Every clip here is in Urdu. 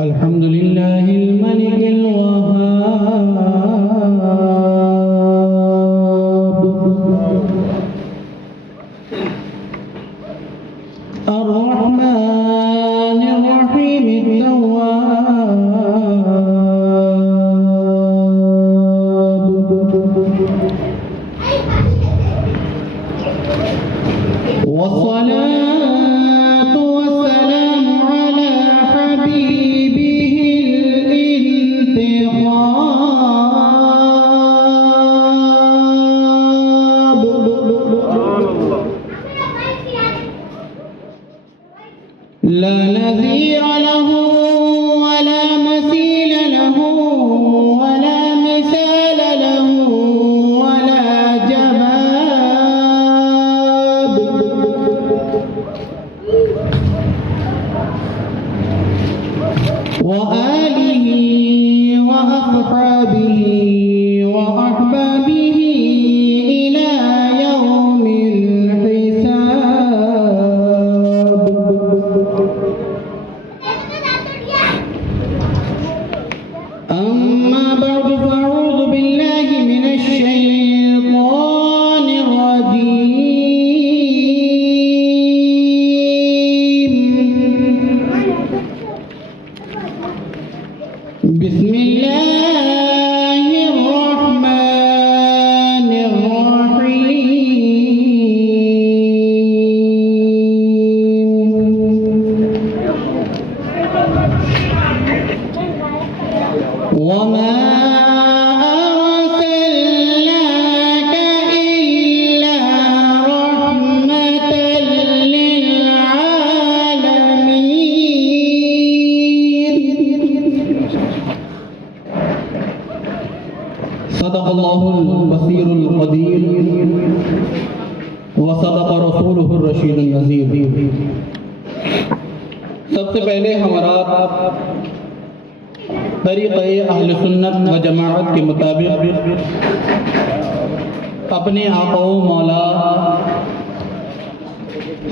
الحمد لله الملك الوهاب الرحمن الرحيم والصلاة والسلام على حبيبه الانتخاب لا نذير له ولا مثيل له ولا مثال له ولا جمال وآله وأصحابه وأحبابه إلى يوم الحساب أما بعد فأعوذ بالله من الشيطان الرجيم بسم الله الرحمن الرحيم وما أرسلناك إلا رحمة للعالمين صدق الله البصير القدير وصدق رسوله الرشید النذیر۔ سب سے پہلے ہمارا طریقہ اہل سنت و جماعت کے مطابق اپنے آقا و مولا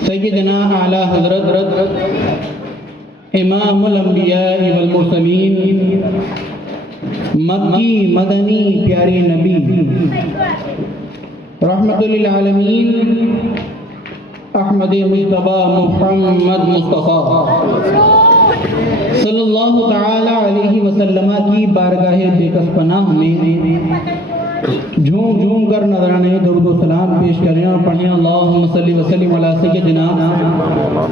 سیدنا اعلی حضرت امام الانبیاء والمرسلین مکی مدنی پیارے نبی رحمت للعالمین احمد مصطفیٰ محمد مصطفیٰ صلی اللہ تعالی علیہ وسلم کی بارگاہ بےکس پناہ میں جھوم جھوم کر نذرانے درود و سلام پیش کریں اور پڑھیں اللہم صلی وسلم علی سیدنا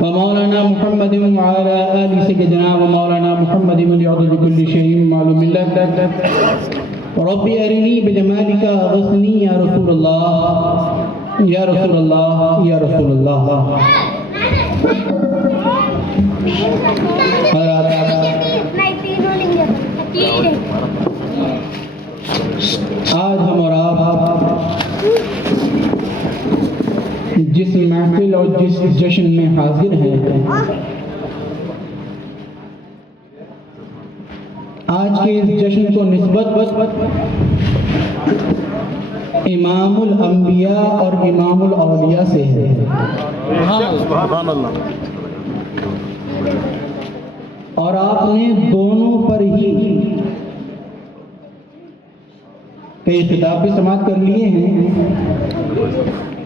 و مولانا محمد وعلی آل سیدنا و مولانا محمد ملیعد بکل شیء معلوم اللہ ربی ارنی بجمالک غسنی یا رسول اللہ یا رسول اللہ یا رسول اللہ۔ آج ہم اور آپ جس محفل اور جس جشن میں حاضر ہیں، آج کے اس جشن کو نسبت امام الانبیاء اور امام الاولیاء سے ہے۔ سبحان اللہ۔ اور آپ نے دونوں پر ہی کئی خطاب بھی سماعت کر لیے ہیں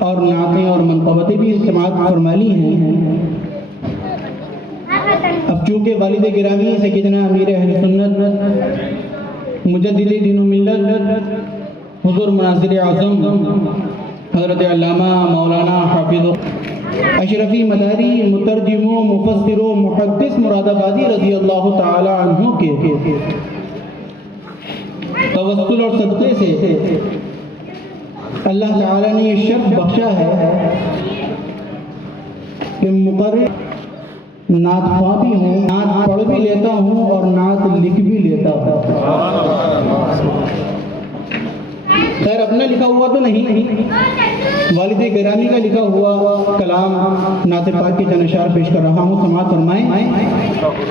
اور نعتیں اور منقبتیں بھی سماعت فرما لی ہیں۔ اب چونکہ والد گرامی سیدنا امیر اہل سنت مجدد دین و ملت حضور مناظر اعظم حضرت علامہ مولانا حافظ اشرفی مداری مترجم و مفسر و محدث مراد آبادی رضی اللہ تعالی عنہ کے توسل اور صدقے سے اللہ تعالی نے یہ شرف بخشا ہے کہ مقرر نعت خواں بھی ہوں، نعت پڑھ بھی لیتا ہوں اور نعت لکھ بھی لیتا ہوں۔ خیر اپنا لکھا ہوا تو نہیں، والد گرامی کا لکھا ہوا کلام نعت پاک کی تنشار پیش کر رہا ہوں، سماعت فرمائیں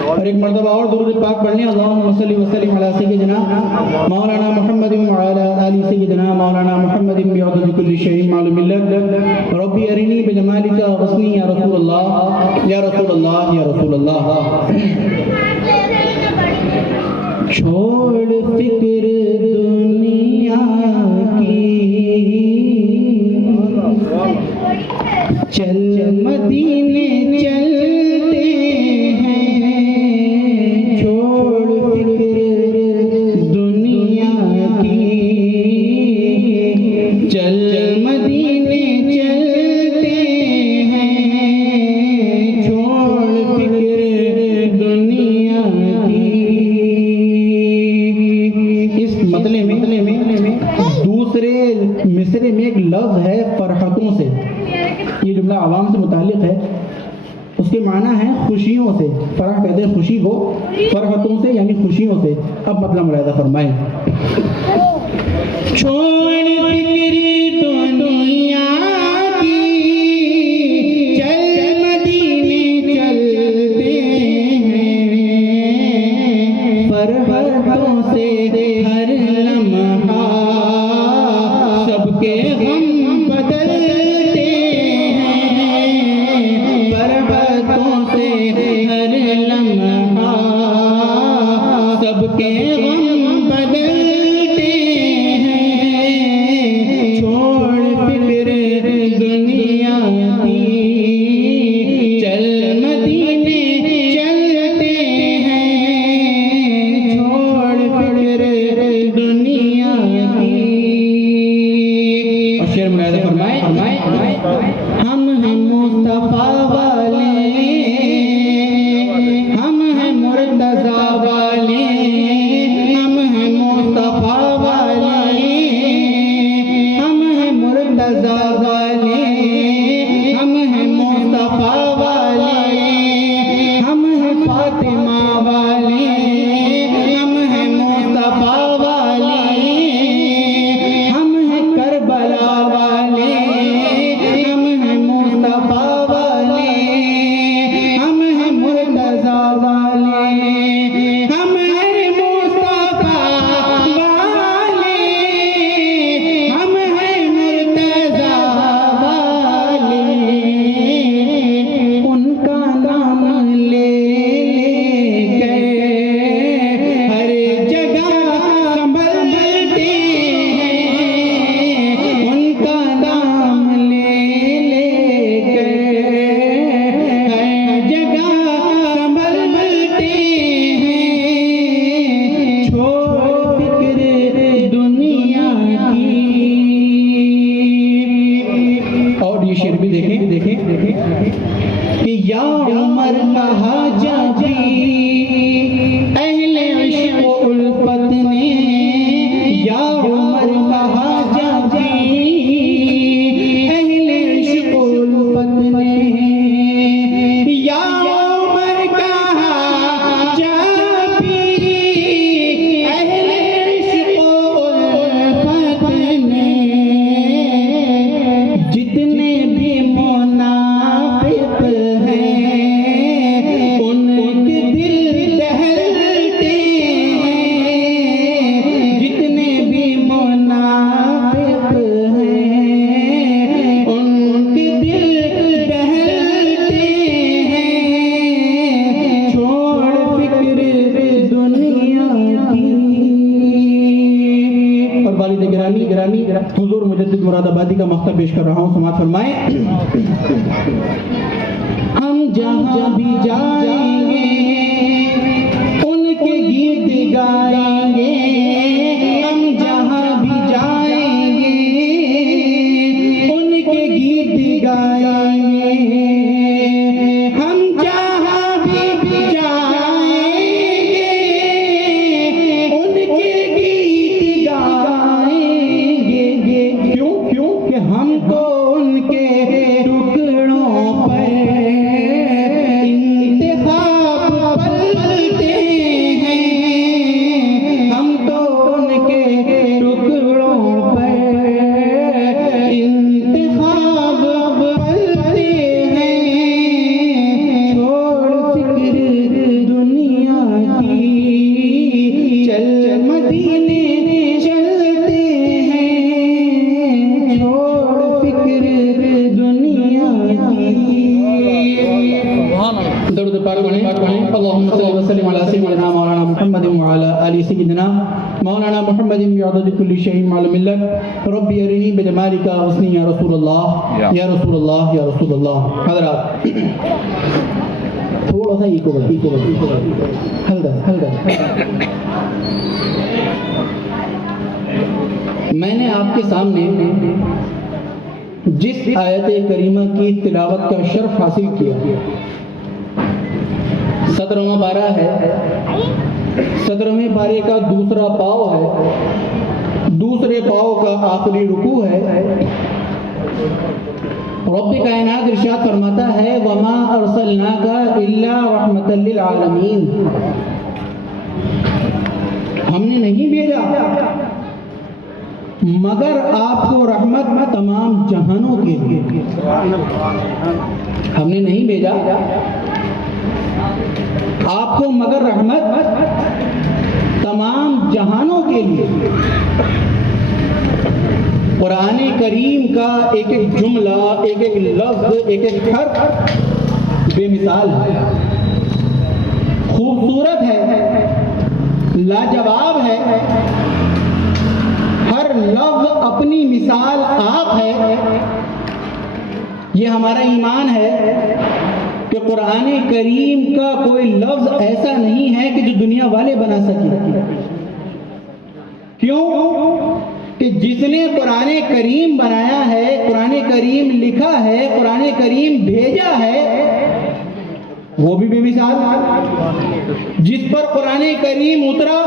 اور ایک مرتبہ اور درود پاک پڑھ لیں۔ اللہم صلی وسلم علی سیدنا مولانا محمد وعلی آل سیدنا مولانا محمد بعدد کل شیء معلوم لک ربی ارنی بجمالک غصنی یا رسول اللہ یا رسول اللہ یا رسول اللہ۔ چھوڑ فکر دنیا کی، چل مدینے چلتے ہیں، چھوڑ فکر دنیا کی، چل مدینے چلتے ہیں، چھوڑ فکر دنیا کی۔ اس مطلع میں دوسرے مصرے میں ایک لفظ ہے فرحتوں سے، یہ جملہ عوام سے متعلق ہے، اس کے معنی ہے خوشیوں سے، فرح کہتے ہیں خوشی کو، فرحتوں سے یعنی خوشیوں سے۔ اب مطلب ملاحظہ فرمائیں۔ چھوڑ فکر دنیا کی، چل مدینے چلتے ہیں، فرحتوں سے ہر لمحہ سب کے غم بدلتے ہیں، فرحتوں سے ہر لمحہ سب کے غم بدلتے ہیں، چھوڑ فکر دنیا کی، چل مدینے چلتے ہیں، چھوڑ فکر دنیا کی۔ اور شعر ملاحظہ فرمائیں۔ ہم ہیں مصطفیٰ والے، ہم ہیں مرتضیٰ والے، ہم ہیں مصطفیٰ والے، ہم ہیں مرتضیٰ والے، ہم ہیں مصطفیٰ والے، ہم ہیں فاطمہ والے، ہم ہیں مصطفیٰ والے، ہم ہیں کربلا والے، ہم ہیں مصطفیٰ والے، ہم ہیں مرتضیٰ والے، ہم ہیں مصطفیٰ والے، ہم ہیں مرتضیٰ والے۔ ان کا نام لے لے کر ہر جگہ سنبھلتے ہیں، ان کا نام لے لے کر ہر جگہ سنبھلتے ہیں، چھوڑ فکر دنیا کی۔ اور یہ شعر بھی دیکھیں کہ یا عمر کہا جبھی اہل عشق و الفت نے، یا عمر کہا جبھی اہل عشق و الفت نے، یا عمر کہا جبھی اہل عشق و الفت نے، جتنے بھی منافق ہیں ان کے دل دہلتے ہیں، جتنے بھی منافق ہیں ان کے دل دہلتے ہیں، چھوڑ فکر دنیا کی۔ اور والد گرامی حضور مجدد مراد آبادی کا مقطع پیش کر رہا ہوں، سماعت فرمائیں۔ ہم جہاں بھی جائیں گے ان کے گیت گائیں گے، ہم جہاں بھی جائیں گے ان کے گیت گائیں گے، ہم جہاں بھی جائیں گے ان کے گیت گائیں گے۔ کیوں کہ ہم تو ان کے ٹکڑے اللهم صل وسلم على سيدنا مولانا محمد وعلى آل سيدنا مولانا محمد بعدد كل شيء معلوم لك ربي أرني بجمالك حسني يا رسول الله يا رسول الله يا رسول الله. حضرات تھوڑا سا ایکو ہلدا میں نے آپ کے سامنے جس آیت کریمہ کی تلاوت کا شرف حاصل کیا 17واں پارہ ہے. 17ویں پارے کا دوسرا پاؤ ہے. دوسرے پاؤ کا آخری رکوع ہے. رب کائنات ارشاد فرماتا ہے وما ارسلناک الا رحمۃ للعالمین. ہم نے نہیں بھیجا مگر آپ کو رحمت تمام جہانوں کے لیے. ہم نے نہیں بھیجا آپ کو مگر رحمت تمام جہانوں کے لیے. قرآن کریم کا ایک ایک جملہ ایک ایک لفظ ایک ایک حرف بے مثال ہے, خوبصورت ہے, لاجواب ہے. ہر لفظ اپنی مثال آپ ہے. یہ ہمارا ایمان ہے کہ قرآن کریم کا کوئی لفظ ایسا نہیں ہے کہ جو دنیا والے بنا سکے. کیوں کہ جس نے قرآن کریم بنایا ہے, قرآن کریم لکھا ہے, قرآن کریم بھیجا ہے, وہ بھی بے مثال. جس پر قرآن کریم اترا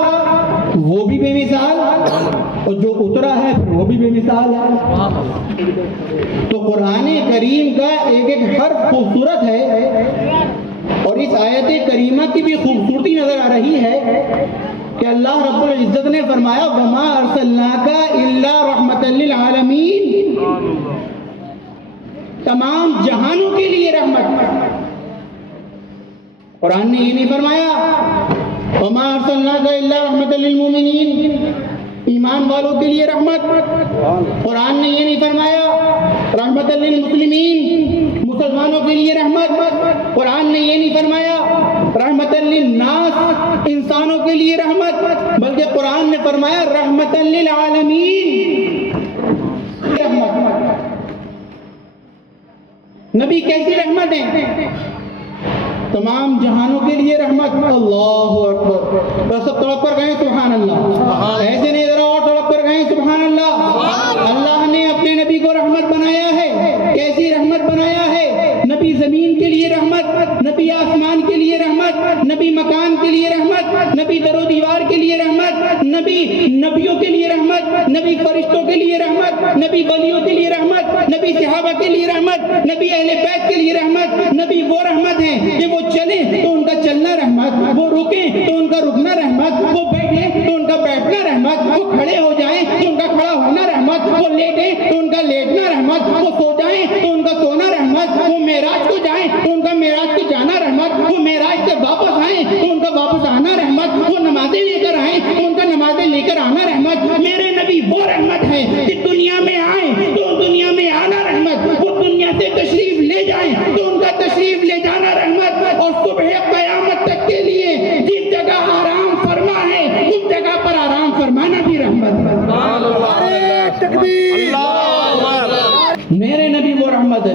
وہ بھی بے مثال, اور جو اترا ہے وہ بھی بے مثال ہے. تو قرآن کریم کا ایک ایک حرف خوبصورت ہے, اور اس آیت کریمہ کی بھی خوبصورتی نظر آ رہی ہے کہ اللہ رب العزت نے فرمایا وما ارسلناک الا رحمۃ للعالمین, تمام جہانوں کے لیے رحمت. قرآن نے یہ نہیں فرمایا وما ارسلناک الا رحمۃ للمؤمنین, ایمان والوں کے لیے رحمت. قرآن نے یہ نہیں فرمایا رحمت للمسلمین, مسلمانوں کے لیے رحمت. قرآن نے یہ نہیں فرمایا رحمت للناس, انسانوں کے لیے رحمت, بلکہ قرآن نے فرمایا رحمت للعالمین. رحمت نبی کیسی رحمت ہے؟ تمام جہانوں کے لیے رحمت. اللہ اکبر. سب تڑپ کر گئے سبحان اللہ. ایسے نہیں, ذرا اور تڑپ کر گئے سبحان اللہ. اللہ نے اپنے نبی کو رحمت بنایا ہے. کیسی رحمت بنایا ہے؟ نبی زمین کے لیے رحمت, نبی آسمان کے لیے رحمت, نبی مکان کے لیے رحمت, نبی در و دیوار کے لیے رحمت, نبی نبیوں کے لیے رحمت, نبی فرشتوں کے لیے رحمت, نبی ولیوں کے لیے رحمت, نبی صحابہ کے لیے رحمت, نبی اہل بیت کے لیے رحمت. نبی وہ رحمت ہیں کہ وہ چلیں تو ان کا چلنا رحمت, وہ رکیں تو ان کا رکنا رحمت, وہ بیٹھیں تو ان کا بیٹھنا رحمت, وہ کھڑے ہو جائیں تو ان کا کھڑا ہونا رحمت, وہ لیٹیں تو ان کا لیٹنا رحمت, وہ سو جائیں تو ان کا سونا رحمت, وہ معراج کو جائیں تو ان کا معراج کو جانا رحمت, وہ معراج سے واپس آئیں تو ان کا واپس آنا رحمت, وہ نمازیں لے کر آئیں تو ان کا نمازیں لے کر آنا رحمت. میرے نبی وہ رحمت ہے کہ دنیا میں آئیں تو دنیا میں آنا رحمت, وہ دنیا سے تشریف لے جائیں تو ان کا تشریف لے جانا رحمت, اور صبح قیامت تک کے لیے جس جگہ آرام فرما ہے اس جگہ پر آرام فرمانا بھی رحمت ہے. میرے نبی وہ رحمت ہے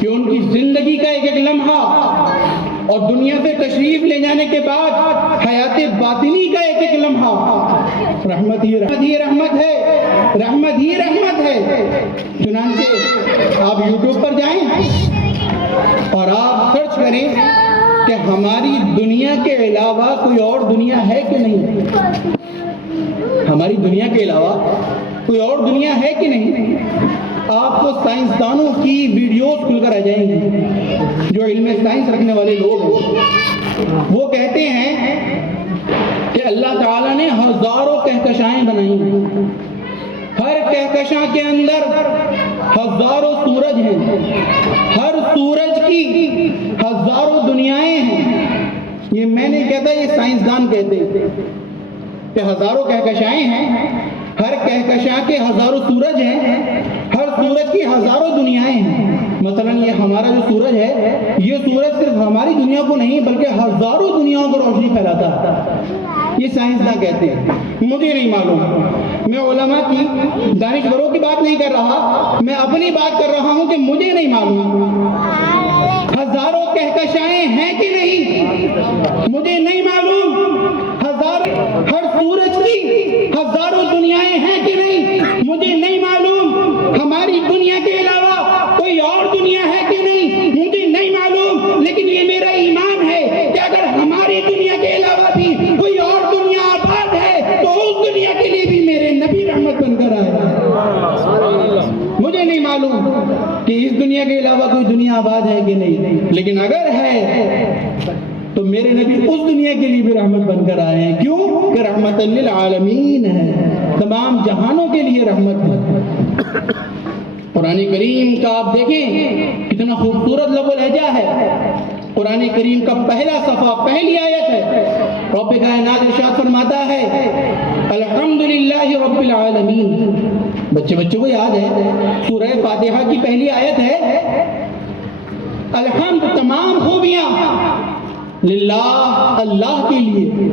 کہ ان کی زندگی کا ایک ایک لمحہ اور دنیا سے تشریف لے جانے کے بعد حیات باطنی کا ایک ایک لمحہ رحمت ہی رحمت ہے, رحمت ہی رحمت ہے. چنانچہ آپ یوٹیوب پر جائیں اور آپ سرچ کریں کہ ہماری دنیا کے علاوہ کوئی اور دنیا ہے کہ نہیں. ہماری دنیا کے علاوہ کوئی اور دنیا ہے کہ نہیں. آپ کو سائنسدانوں کی ویڈیوز کھل کر آ جائیں گی. جو علم سائنس رکھنے والے لوگ ہیں وہ کہتے ہیں کہ اللہ تعالیٰ نے ہزاروں کہکشائیں بنائی ہیں. ہر کہکشاں کے اندر ہزاروں سورج ہیں, ہر سورج کی ہزاروں دنیایں ہیں. یہ میں نہیں کہتا, یہ سائنسدان کہتے ہیں کہ ہزاروں کہکشائیں ہیں, ہر کہکشاں کے ہزاروں سورج ہیں, ہر سورج کی ہزاروں دنیایں ہیں. مثلا یہ ہمارے ہمارا جو سورج ہے یہ سورج صرف ہماری دنیا کو نہیں بلکہ ہزاروں دنیاؤں کو روشنی پھیلاتا ہے. یہ سائنسداں کہتے ہیں، مجھے نہیں معلوم. میں علماء کی، دانشوروں کی بات نہیں کر رہا، میں اپنی بات کر رہا ہوں کہ مجھے نہیں معلوم. ہزاروں کہکشائیں ہیں کہ نہیں مجھے نہیں معلوم. ہر سورج کی ہزاروں دنیایں ہیں کہ نہیں مجھے نہیں معلوم. ہماری دنیا کے علاوہ کوئی اور دنیا ہے کہ نہیں مجھے نہیں معلوم. لیکن یہ میرا ایمان ہے کہ اگر ہماری دنیا کے علاوہ بھی کوئی اور دنیا آباد ہے تو اس دنیا کے لیے بھی میرے نبی رحمت بن کر آئے. مجھے نہیں معلوم کہ اس دنیا کے علاوہ کوئی دنیا آباد ہے کہ نہیں، لیکن اگر ہے تو میرے نبی اس دنیا کے لیے بھی رحمت بن کر آئے ہیں. کیوں کہ رحمت للعالمین ہے، تمام جہانوں کے لیے رحمت ہے. قرآن کریم کا آپ دیکھیں کتنا خوبصورت لب و لہجہ ہے. قرآن کریم کا پہلا صفحہ، پہلی آیت ہے، رب کائنات ارشاد فرماتا ہے الحمدللہ رب العالمین. بچوں کو یاد ہے سورہ فاتحہ کی پہلی آیت ہے الحمد، تمام خوبیاں للہ، اللہ کے لیے.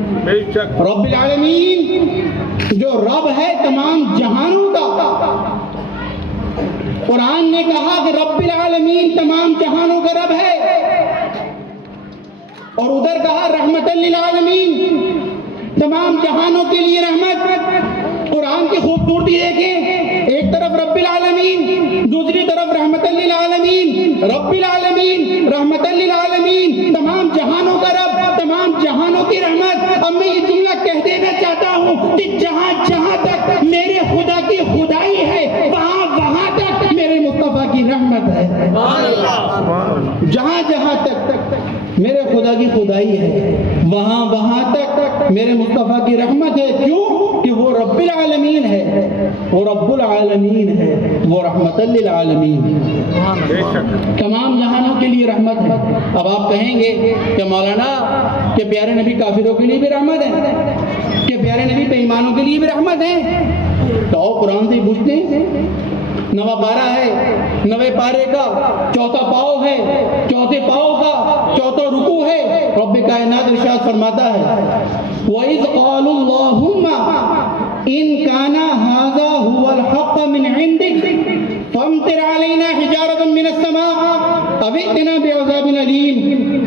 رب العالمین جو رب ہے تمام جہانوں کا. قرآن نے کہا کہ رب العالمین تمام جہانوں کا رب ہے، اور ادھر کہا رحمت للعالمین، تمام جہانوں کے لیے رحمت. قرآن کی خوبصورتی دیکھیں، ایک طرف رب العالمین، دوسری طرف رحمت للعالمین. رب العالمین، رحمت للعالمین، تمام جہانوں کا رب، تمام جہانوں کی رحمت. اب میں یہ جملہ کہہ دینا چاہتا ہوں کہ جہاں جہاں تک میرے خدا کی خدائی ہے وہاں تک میرے مصطفیٰ کی رحمت ہے. جہاں جہاں تک میرے خدا کی خدائی ہے وہاں تک میرے مصطفیٰ کی رحمت ہے. کیوں کہ وہ رب العالمین ہے، وہ رب العالمین ہے، وہ رحمت للعالمین، تمام جہانوں کے لیے رحمت ہے. اب آپ کہیں گے کہ مولانا کہ پیارے نبی کافروں کے لیے بھی رحمت ہے، کہ پیارے نبی بے ایمانوں کے لیے بھی رحمت ہے. تو قرآن سے پوچھتے ہیں، 9واں پارہ ہے، 9ویں پارے کا 4تھا پاؤ ہے، 4تھے پاؤ کا 4تھا رکوع ہے. رب کائنات ارشاد فرماتا ہے وَإِذْ قَالُوا اللَّهُمَّ إِنْ كَانَ هَذَا هُوَ الْحَقَّ مِنْ عِنْدِكَ فَامْطِرْ عَلَيْنَا حِجَارَةً مِنَ السَّمَاءِ أَوْ ائْتِنَا بِعَذَابٍ أَلِيمٍ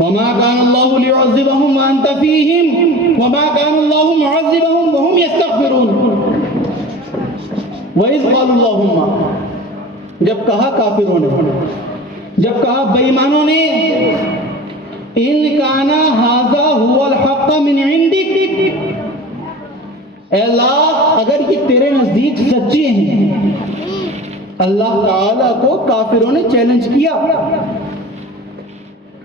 وَمَا كَانَ اللَّهُ لِيُعَذِّبَهُمْ وَأَنْتَ فِيهِمْ وَمَا كَانَ اللَّهُ مُعَذِّبَهُمْ وَهُمْ يَسْتَغْفِرُونَ. وَإِذْ قَالُوا اللَّهُمَّ، جب کہا کافروں نے، جب کہا بے ایمانوں نے، ان کانا ھذا ھو الحق من عندک، اے اللہ اگر یہ تیرے نزدیک سچے ہیں. اللہ تعالیٰ کو کافروں نے چیلنج کیا.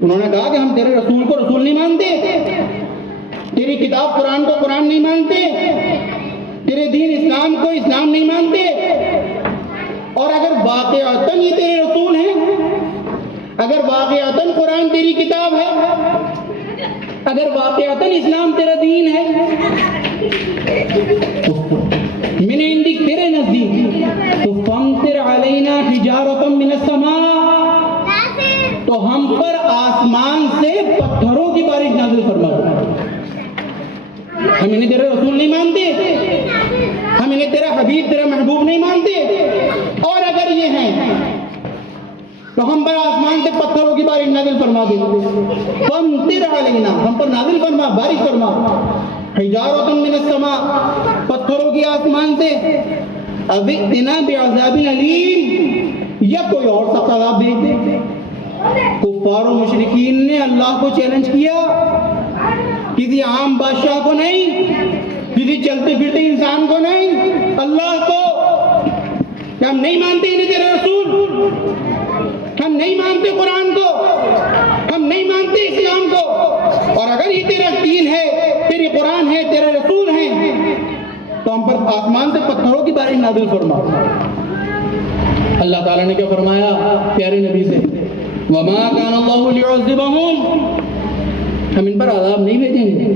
انہوں نے کہا کہ ہم تیرے رسول کو رسول نہیں مانتے، تیری کتاب قرآن کو قرآن نہیں مانتے، تیرے دین اسلام کو اسلام نہیں مانتے. اور اگر واقعتاً یہ تیرے رسول ہیں، اگر واقعتاً قرآن تیری کتاب ہے، اگر واقعتاً اسلام تیرا دین ہے، من عندک تیرے نزدیک، تو فامطر علینا حجارۃ من السماء، تو ہم پر آسمان سے پتھروں کی بارش نازل فرما. ہم انہیں تیرے رسول نہیں مانتے، ہم انہیں تیرا حبیب تیرا محبوب نہیں مانتے، اور اگر یہ ہیں تو ہم پر آسمان سے پتھروں کی بارش نازل فرما دے. فامطر علینا، ہم پر نازل فرما، بارش فرما. حجارۃ من السماء، پتھروں کی آسمان سے. او ائتنا بعذاب علیم، یا کوئی اور سخت عذاب بھیج دے. کفار و مشرکین نے اللہ کو چیلنج کیا، کسی عام بادشاہ کو نہیں، کسی چلتے پھرتے انسان کو نہیں، اللہ کو، کہ ہم نہیں مانتے انہیں تیرے رسول، ہم نہیں مانتے قرآن کو، ہم نہیں مانتے اسلام کو، اور اگر یہ تیرا دین ہے، تیری قرآن ہے، تیرے رسول ہیں، تو ہم پر آسمان سے پتھروں کی بارش نازل فرما. اللہ تعالیٰ نے کیا فرمایا پیارے نبی سے؟ وَمَا كَانَ اللَّهُ لِيُعَذِّبَهُمْ، ہم ان پر عذاب نہیں بھیجیں گے.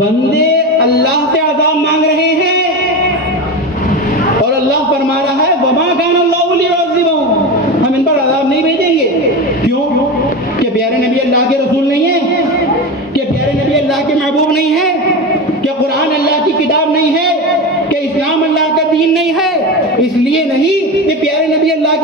بندے اللہ سے عذاب مانگ رہے ہیں اور اللہ فرما رہا ہے وَمَا كَانَ اللَّهُ لِيُعَذِّبَهُمْ، ہم ان پر عذاب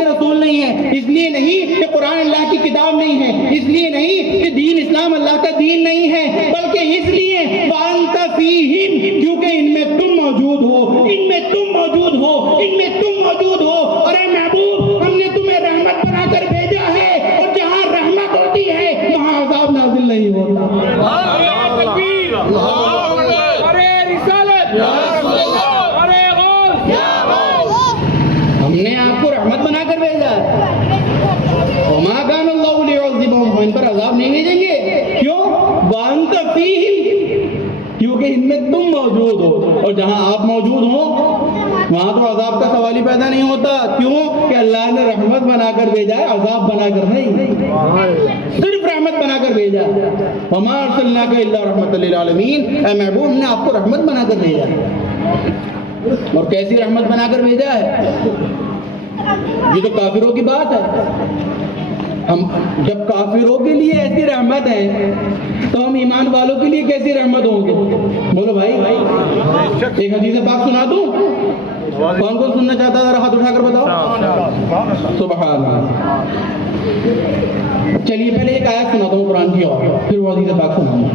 کے رسول نہیں ہیں، اس لیے نہیں کہ قرآن اللہ کی کتاب نہیں ہے، اس لیے نہیں کہ دین اسلام اللہ کا دین نہیں ہے، بلکہ اس لیے وَأَنْتَ فِيهِمْ، کیونکہ ان میں تم موجود ہو، ان میں تم موجود ہو، ان میں تم موجود ہو۔ اور اے محبوب، ہم نے تمہیں رحمت بنا کر بھیجا ہے، اور جہاں رحمت ہوتی ہے وہاں عذاب نازل نہیں ہوتا۔ ہم نے آپ کو رحمت بنا کر بھیجا ہے۔ وَمَا كَانَ اللَّهُ لِيُعَذِّبَهُمْ، ہم ان پر عذاب نہیں بھیجیں گے، کیوں؟ وَأَنْتَ فِيهِمْ، کیونکہ ان میں تم موجود ہو، اور جہاں آپ موجود ہوں وہاں تو عذاب کا سوال ہی پیدا نہیں ہوتا۔ کیوں؟ کہ اللہ نے رحمت بنا کر بھیجا ہے، عذاب بنا کر نہیں، صرف رحمت بنا کر بھیجا۔ وَمَا أَرْسَلْنَاكَ إِلَّا رَحْمَةً لِّلْعَالَمِينَ، اے محبوب ہم نے آپ کو رحمت بنا کر بھیجا ہے۔ اور کیسی رحمت بنا کر بھیجا ہے؟ یہ تو کافروں کی بات ہے۔ ہم جب کافروں کے لیے ایسی رحمت ہے تو ہم ایمان والوں کے لیے کیسی رحمت ہوں گے؟ بولو بھائی، ایک حدیث پاک سنا دوں؟ کون کون سننا چاہتا ہے ذرا ہاتھ اٹھا کر بتاؤ۔ سبحان اللہ۔ چلیے پہلے ایک آیت سناتا ہوں قرآن کی، اور پھر وہ حدیث پاک سناؤں گا۔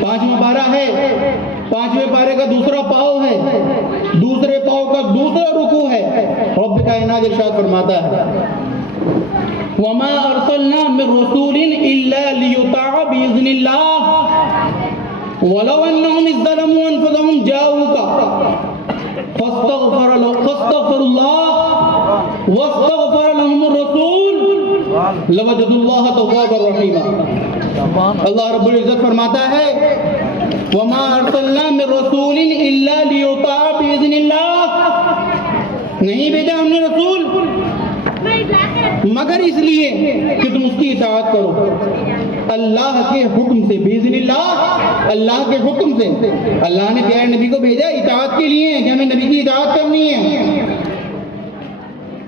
5واں پارہ ہے، 5ویں پارے کا دوسرا پاؤ ہے، دوسرے پاؤ کا دوسرا رکوع ہے۔ رب کائنات ارشاد فرماتا ہے وَمَا أَرْسَلْنَا مِن رَّسُولٍ إِلَّا لِيُطَاعَ بِإِذْنِ اللَّهِ وَلَوْ أَنَّهُمْ إِذْ ظَلَمُوا أَنفُسَهُمْ جَاءُوكَ فَاسْتَغْفَرُوا اللَّهَ وَاسْتَغْفَرَ لَهُمُ الرَّسُولُ لَوَجَدُوا اللَّهَ تَوَّابًا رَّحِيمًا۔ اللہ رب العزت فرماتا ہے وَمَا أَرْسَلْنَا مِن رَّسُولٍ إِلَّا لِيُطَاعَ بِإِذْنِ اللَّهِ، نہیں بھیجا ہم نے رسول مگر اس لیے کہ تم اس کی اطاعت کرو اللہ کے حکم سے، باذن اللہ، اللہ کے حکم سے۔ اللہ نے پیارے نبی کو بھیجا اطاعت کے لیے کہ ہمیں نبی کی اطاعت کرنی ہے،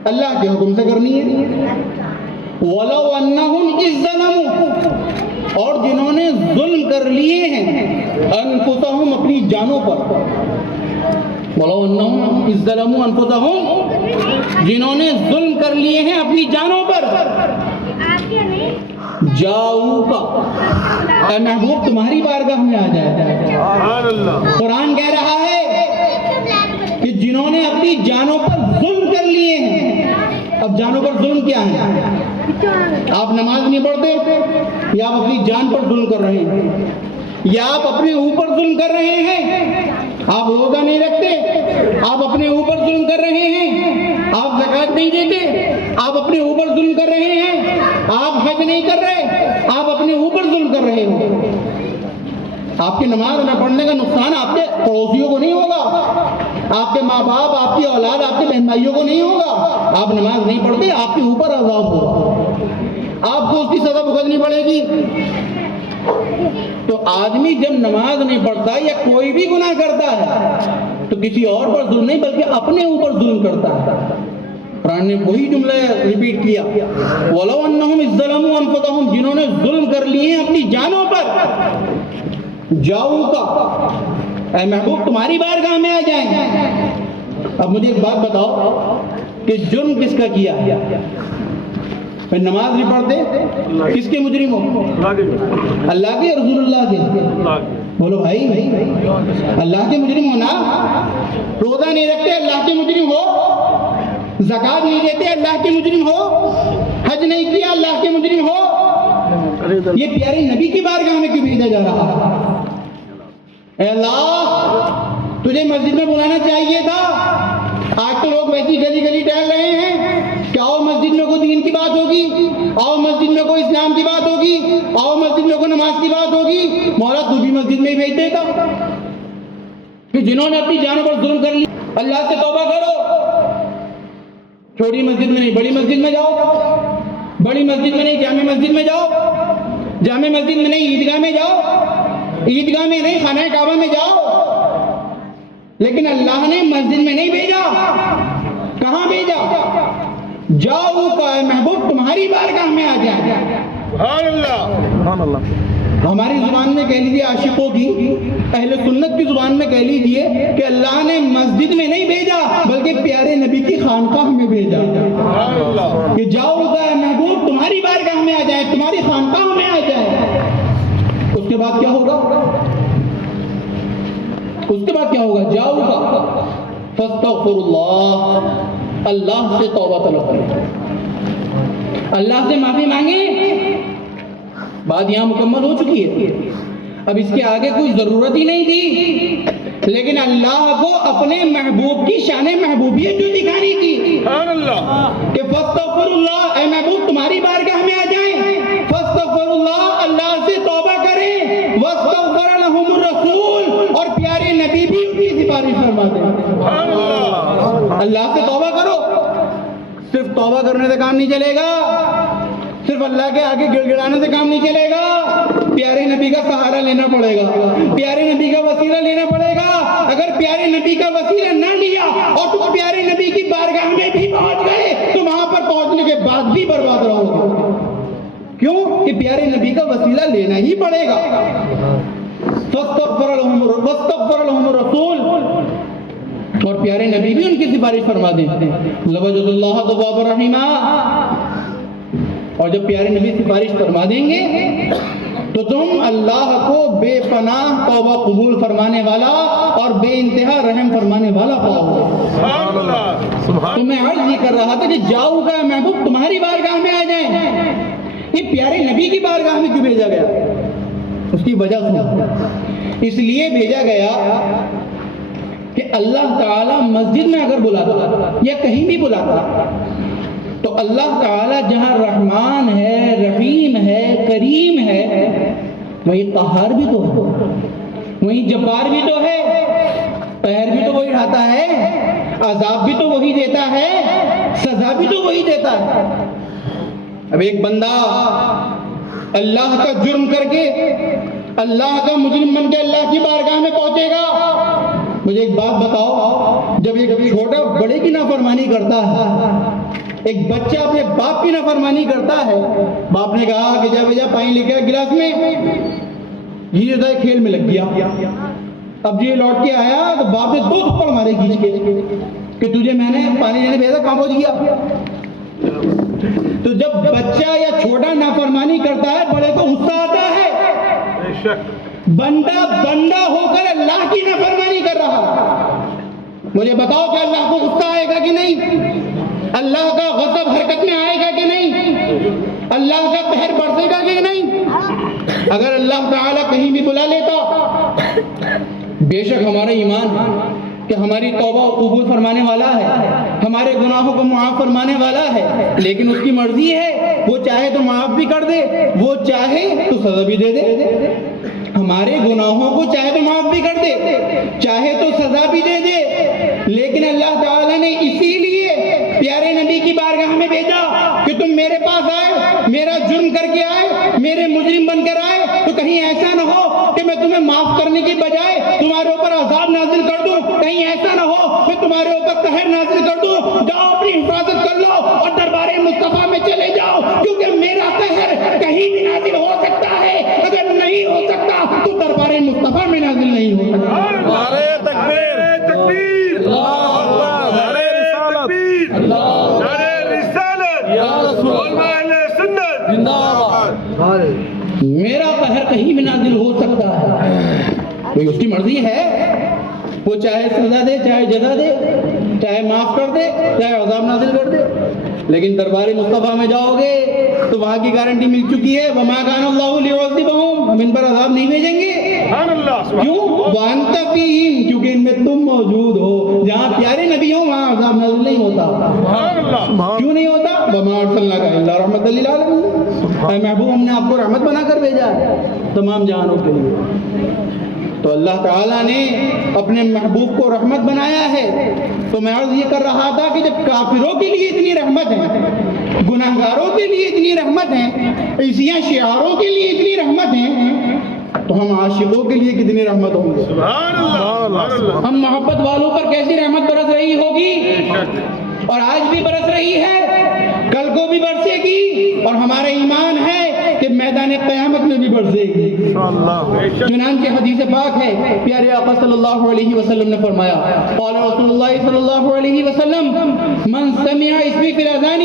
اللہ کے حکم سے کرنی ہے۔ وَلَوْ أَنَّهُمْ إِذْ ظَلَمُوا، اور جنہوں نے ظلم کر لیے ہیں انفسہم، اپنی جانوں پر۔ وَلَوْ أَنَّهُمْ إِذْ ظَلَمُوا أَنفُسَهُمْ، جنہوں نے ظلم کر لیے ہیں اپنی جانوں پر۔ جاؤکا، اے محبوب تمہاری بارگاہ میں آ جائے۔ قرآن کہہ رہا ہے کہ جنہوں نے اپنی جانوں پر ظلم کر لیے ہیں۔ اب جانوں پر ظلم کیا ہے؟ آپ نماز نہیں پڑھتے، یا آپ اپنی جان پر ظلم کر رہے ہیں، یا آپ اپنے اوپر ظلم کر رہے ہیں۔ آپ روزہ نہیں رکھتے، آپ اپنے اوپر ظلم کر رہے ہیں۔ آپ زکوٰۃ نہیں دیتے، آپ اپنے اوپر ظلم کر رہے ہیں۔ آپ حج نہیں کر رہے، آپ اپنے اوپر ظلم کر رہے ہو۔ آپ کی نماز نہ پڑھنے کا نقصان آپ کے پڑوسیوں کو نہیں ہوگا، آپ کے ماں باپ، آپ کی اولاد، آپ کے بہن بھائیوں کو نہیں ہوگا۔ آپ نماز نہیں پڑھتے، آپ کے اوپر عذاب ہوگا، آپ کو اس کی سزا بھگتنی پڑے گی۔ تو آدمی جب نماز نہیں پڑھتا یا کوئی بھی گناہ کرتا ہے تو کسی اور پر ظلم نہیں بلکہ اپنے اوپر ظلم کرتا ہے۔ قرآن نے وہی جملہ ریپیٹ کیا وَلَوْ أَنَّهُمْ إِذْ ظَلَمُوا أَنفُسَهُمْ، جنہوں نے ظلم کر لیے ہیں اپنی جانوں پر۔ جاؤکا، اے محبوب تمہاری بارگاہ میں آ جائیں۔ اب مجھے ایک بات بتاؤ کہ جرم کس کا کیا؟ میں نماز نہیں پڑھتے، کس کے مجرم ہو؟ اللہ کے، رسول اللہ کے؟ بولو بھائی، اللہ کے مجرم ہو نا۔ روزہ نہیں رکھتے، اللہ کے مجرم ہو۔ زکوٰۃ نہیں دیتے، اللہ کے مجرم ہو۔ حج نہیں کیا، اللہ کے مجرم ہو۔ یہ پیارے نبی کی بارگاہ میں کیوں بھیجا جا رہا ہے؟ اے اللہ، تجھے مسجد میں بلانا چاہیے تھا۔ آج تو لوگ ویسی گلی گلی ٹہل رہے ہیں کہ آؤ مسجد میں کوئی دین کی بات ہوگی، آؤ مسجد میں کوئی اسلام کی بات ہوگی، آؤ مسجد میں کوئی نماز کی بات ہوگی۔ مولا تو بھی مسجد میں ہی بھیج دیتا کہ جنہوں نے اپنی جانوں پر ظلم کر لیا اللہ سے توبہ کرو۔ چھوٹی مسجد میں نہیں، بڑی مسجد میں جاؤ، بڑی مسجد میں نہیں جامع مسجد میں جاؤ، جامع مسجد میں نہیں عیدگاہ میں جاؤ، عیدگاہ میں نہیں خانہ کعبہ میں جاؤ۔ لیکن اللہ نے مسجد میں نہیں بھیجا، کہاں بھیجا؟ جاؤ کا، اے محبوب تمہاری بارگاہ میں آ جائے۔ سبحان اللہ، سبحان اللہ۔ ہماری زبان میں کہہ لیجیے عاشقوں کی، اہل سنت کی زبان میں کہہ لیجیے کہ اللہ نے مسجد میں نہیں بھیجا بلکہ پیارے نبی کی خانقاہ میں بھیجا کہ جاؤ گا محبوب تمہاری بارگاہ میں آ جائے، تمہاری خانقاہ میں آ جائے۔ اس کے بعد کیا ہوگا؟ اس کے بعد کیا ہوگا؟ جاؤ گا فاستغفر اللہ، اللہ سے توبہ طلب کریں، اللہ سے معافی مانگیں۔ بات یہاں مکمل ہو چکی ہے، اب اس کے آگے کوئی ضرورت ہی نہیں تھی، لیکن اللہ کو اپنے محبوب کی شان محبوبیت جو دکھانی تھی کہ فاستغفر اللہ، اے محبوب تمہاری بارگاہ میں آ جائیں، فاستغفر اللہ، اللہ سے توبہ کریں، واستغفر لهم الرسول، اور پیارے نبی بھی ان کی سفارش فرما دیں۔ اللہ سے توبہ کرو، صرف توبہ کرنے سے کام نہیں چلے گا، صرف اللہ کے آگے گڑ گڑانے سے کام نہیں چلے گا، پیارے نبی کا سہارا لینا پڑے گا، پیارے نبی کا وسیلہ لینا پڑے گا۔ اگر پیارے نبی کا وسیلہ نہ لیا اور تم پیارے نبی کی بارگاہ میں بھی پہنچ گئے تو وہاں پر پہنچنے کے بعد بھی برباد رہو گے۔ کیوں؟ کہ پیارے نبی کا وسیلہ لینا ہی پڑے گا۔ فاستغفر لهم الرسول، اور پیارے نبی بھی ان کی سفارش فرما دیں، لوجد اللہ تواب رحیمہ، اور جب پیارے نبی سفارش فرما دیں گے تو تم اللہ کو بے پناہ توبہ قبول فرمانے والا اور بے انتہا رحم فرمانے والا پاؤ گے۔ تو میں عرض یہ کر رہا تھا کہ جاؤ گا محبوب تمہاری بارگاہ میں آ جائیں، یہ پیارے نبی کی بارگاہ میں کیوں بھیجا گیا؟ اس کی وجہ سنو، اس لیے بھیجا گیا کہ اللہ تعالیٰ مسجد میں اگر بلاتا یا کہیں بھی بلاتا تو اللہ تعالیٰ جہاں رحمان ہے، رحیم ہے، کریم ہے، وہیں قہار بھی تو ہے، وہیں جبار بھی تو ہے، قہر بھی تو وہی ڈھاتا ہے، عذاب بھی تو وہی دیتا ہے، سزا بھی تو وہی دیتا ہے۔ اب ایک بندہ اللہ کا جرم کر کے، اللہ کا مجرم بن کے اللہ کی بارگاہ میں پہنچے گا۔ مجھے ایک بات بتاؤ، جب ایک چھوٹا بڑے کی نافرمانی کرتا ہے، ایک بچہ اپنے باپ کی نافرمانی کرتا ہے، باپ نے کہا کہ جا پانی لے کے گلاس میں، یہ جو کھیل میں لگ گیا، اب یہ لوٹ کے آیا تو باپ نے 2 تھپڑ مارے کھینچ کے کہ تجھے میں نے پانی لینے بھیجا، کہاں پہنچ گیا؟ تو جب بچہ یا چھوٹا نافرمانی کرتا ہے بڑے کو غصہ آتا ہے، بندہ ہو کر اللہ کی نافرمانی کر رہا، مجھے بتاؤ کہ اللہ کو غصہ آئے گا کہ نہیں؟ اللہ کا غضب حرکت میں آئے گا کہ نہیں؟ اللہ کا قہر برسے گا کہ نہیں؟ اگر اللہ تعالیٰ کہیں بھی بلا لیتا، بے شک ہمارا ایمان کہ ہماری توبہ قبول فرمانے والا ہے، ہمارے گناہوں کو معاف فرمانے والا ہے، لیکن اس کی مرضی ہے، وہ چاہے تو معاف بھی کر دے، وہ چاہے تو سزا بھی دے دے۔ ہمارے گناہوں کو چاہے تو معاف بھی کر دے، چاہے تو سزا بھی دے دے، لیکن اللہ تعالیٰ نے اسی لیے پیارے نبی کی بارگاہ میں بھیجا کہ تم میرے پاس آئے، میرا جرم کر کے آئے، میرے مجرم بن کر آئے، تو کہیں ایسا نہ ہو کہ میں تمہیں معاف کرنے کی بجائے تمہارے اوپر عذاب نازل کر دوں، کہیں ایسا نہ ہو کہ تمہارے اوپر قہر نازل کر دوں۔ جاؤ اپنی حفاظت کر لو اور دربار مصطفیٰ میں چلے جاؤ، کیونکہ میرا قہر کہیں بھی نازل ہو سکتا ہے، اگر نہیں ہو سکتا تو دربار مصطفیٰ میں نازل نہیں ہو سکتا۔ نعرہ تکبیر، تکبیر، اللہ اکبر، نعرہ رسالت، نعرہ رسالت، یا رسول اللہ، اہل سنت زندہ باد۔ میرا قہر کہیں بھی نازل ہو سکتا ہے، کوئی اس کی مرضی ہے، وہ چاہے سزا دے، چاہے جزا دے، چاہے معاف کر دے، چاہے عذاب نازل کر دے، لیکن دربار مصطفیٰ میں جاؤ گے تو وہاں کی گارنٹی مل چکی ہے، وَمَا كَانَ اللَّهُ لِيُعَذِّبَهُمْ، ہم ان پر عذاب نہیں بھیجیں گے۔ کیوں؟ وَأَنْتَ فِيهِمْ، کیونکہ ان میں تم موجود ہو، جہاں پیارے نبی ہوں وہاں عذاب نازل نہیں ہوتا۔ کیوں نہیں ہوتا؟ وَمَا أَرْسَلْنَاكَ إِلَّا رَحْمَةً لِّلْعَالَمِينَ، اے محبوب ہم نے آپ کو رحمت بنا کر بھیجا ہے تمام جہانوں کے لیے۔ تو اللہ تعالیٰ نے اپنے محبوب کو رحمت بنایا ہے۔ تو میں عرض یہ کر رہا تھا کہ جب کافروں کے لیے اتنی رحمت ہے، گناہگاروں کے لیے اتنی رحمت ہے، عیسیٰ شعاروں کے لیے اتنی رحمت ہے، تو ہم عاشقوں کے لیے کتنی رحمت ہوں گے؟ سبحان اللہ۔ ہم محبت والوں پر کیسی رحمت برس رہی ہوگی، اور آج بھی برس رہی ہے، کل کو بھی برسے گی، اور ہمارا ایمان ہے کہ میدان میدان قیامت میں بھی برسے گی۔ چنانچہ حدیث پاک ہے، پیارے آقا صلی اللہ علیہ وسلم نے فرمایا، قال رسول اللہ صلی اللہ علیہ وسلم من سمع اسمی فی الاذان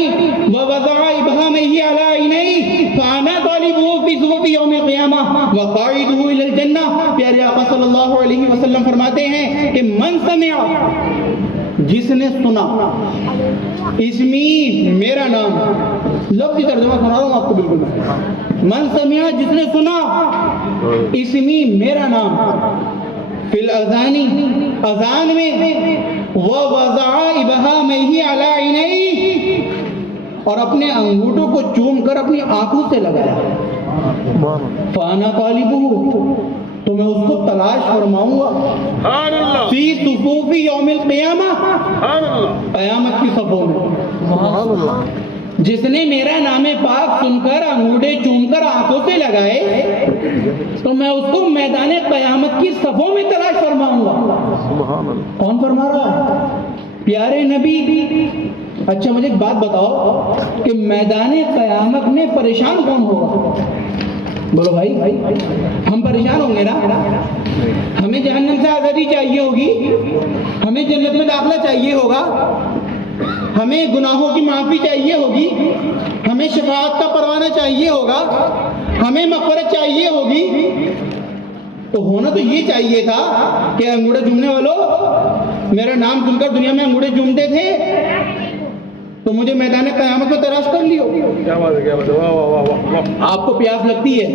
ووضع ابہامہ علی عینیہ فانا طالبہ فی صحف یوم القیامہ وقاعدہ الی الجنہ۔ پیارے آقا صلی اللہ علیہ وسلم فرماتے ہیں کہ من سمع، جس نے سنا، اسمی میرا نام، لفظی ترجمہ سنا رہا ہوں آپ کو بالکل، من سمع جس نے سنا، اسمی میرا نام، فی الاذان اذان میں، ووضع ابہامہ علی عینیہ اور اپنے انگوٹھوں کو چوم کر اپنی آنکھوں سے لگایا، فانا طالبہ تو میں اس کو تلاش فرماؤں گا، فی صفوف یوم القیامہ قیامت کی صفوں میں۔ جس نے میرا نام پاک سن کر انگوٹھے چوم کر آنکھوں سے لگائے تو میں اس کو میدان قیامت کی صفوں میں تلاش فرماؤں گا۔ کون فرما رہا ہے؟ پیارے نبی۔ اچھا مجھے ایک بات بتاؤ کہ میدان قیامت میں پریشان کون ہوگا؟ بولو بھائی، ہم پریشان ہوں گے نا؟ ہمیں جہنم سے آزادی چاہیے ہوگی، ہمیں جنت میں داخلہ چاہیے ہوگا، ہمیں گناہوں کی معافی چاہیے ہوگی، ہمیں شفاعت کا پروانہ چاہیے ہوگا، ہمیں مغفرت چاہیے ہوگی، تو ہونا تو یہ چاہیے تھا کہ انگوٹھے چومنے والوں میرا نام سن کر دنیا میں انگوٹھے چومتے تھے تو مجھے میدان قیامت میں تلاش کر لیو۔ آپ کو پیاس لگتی ہے،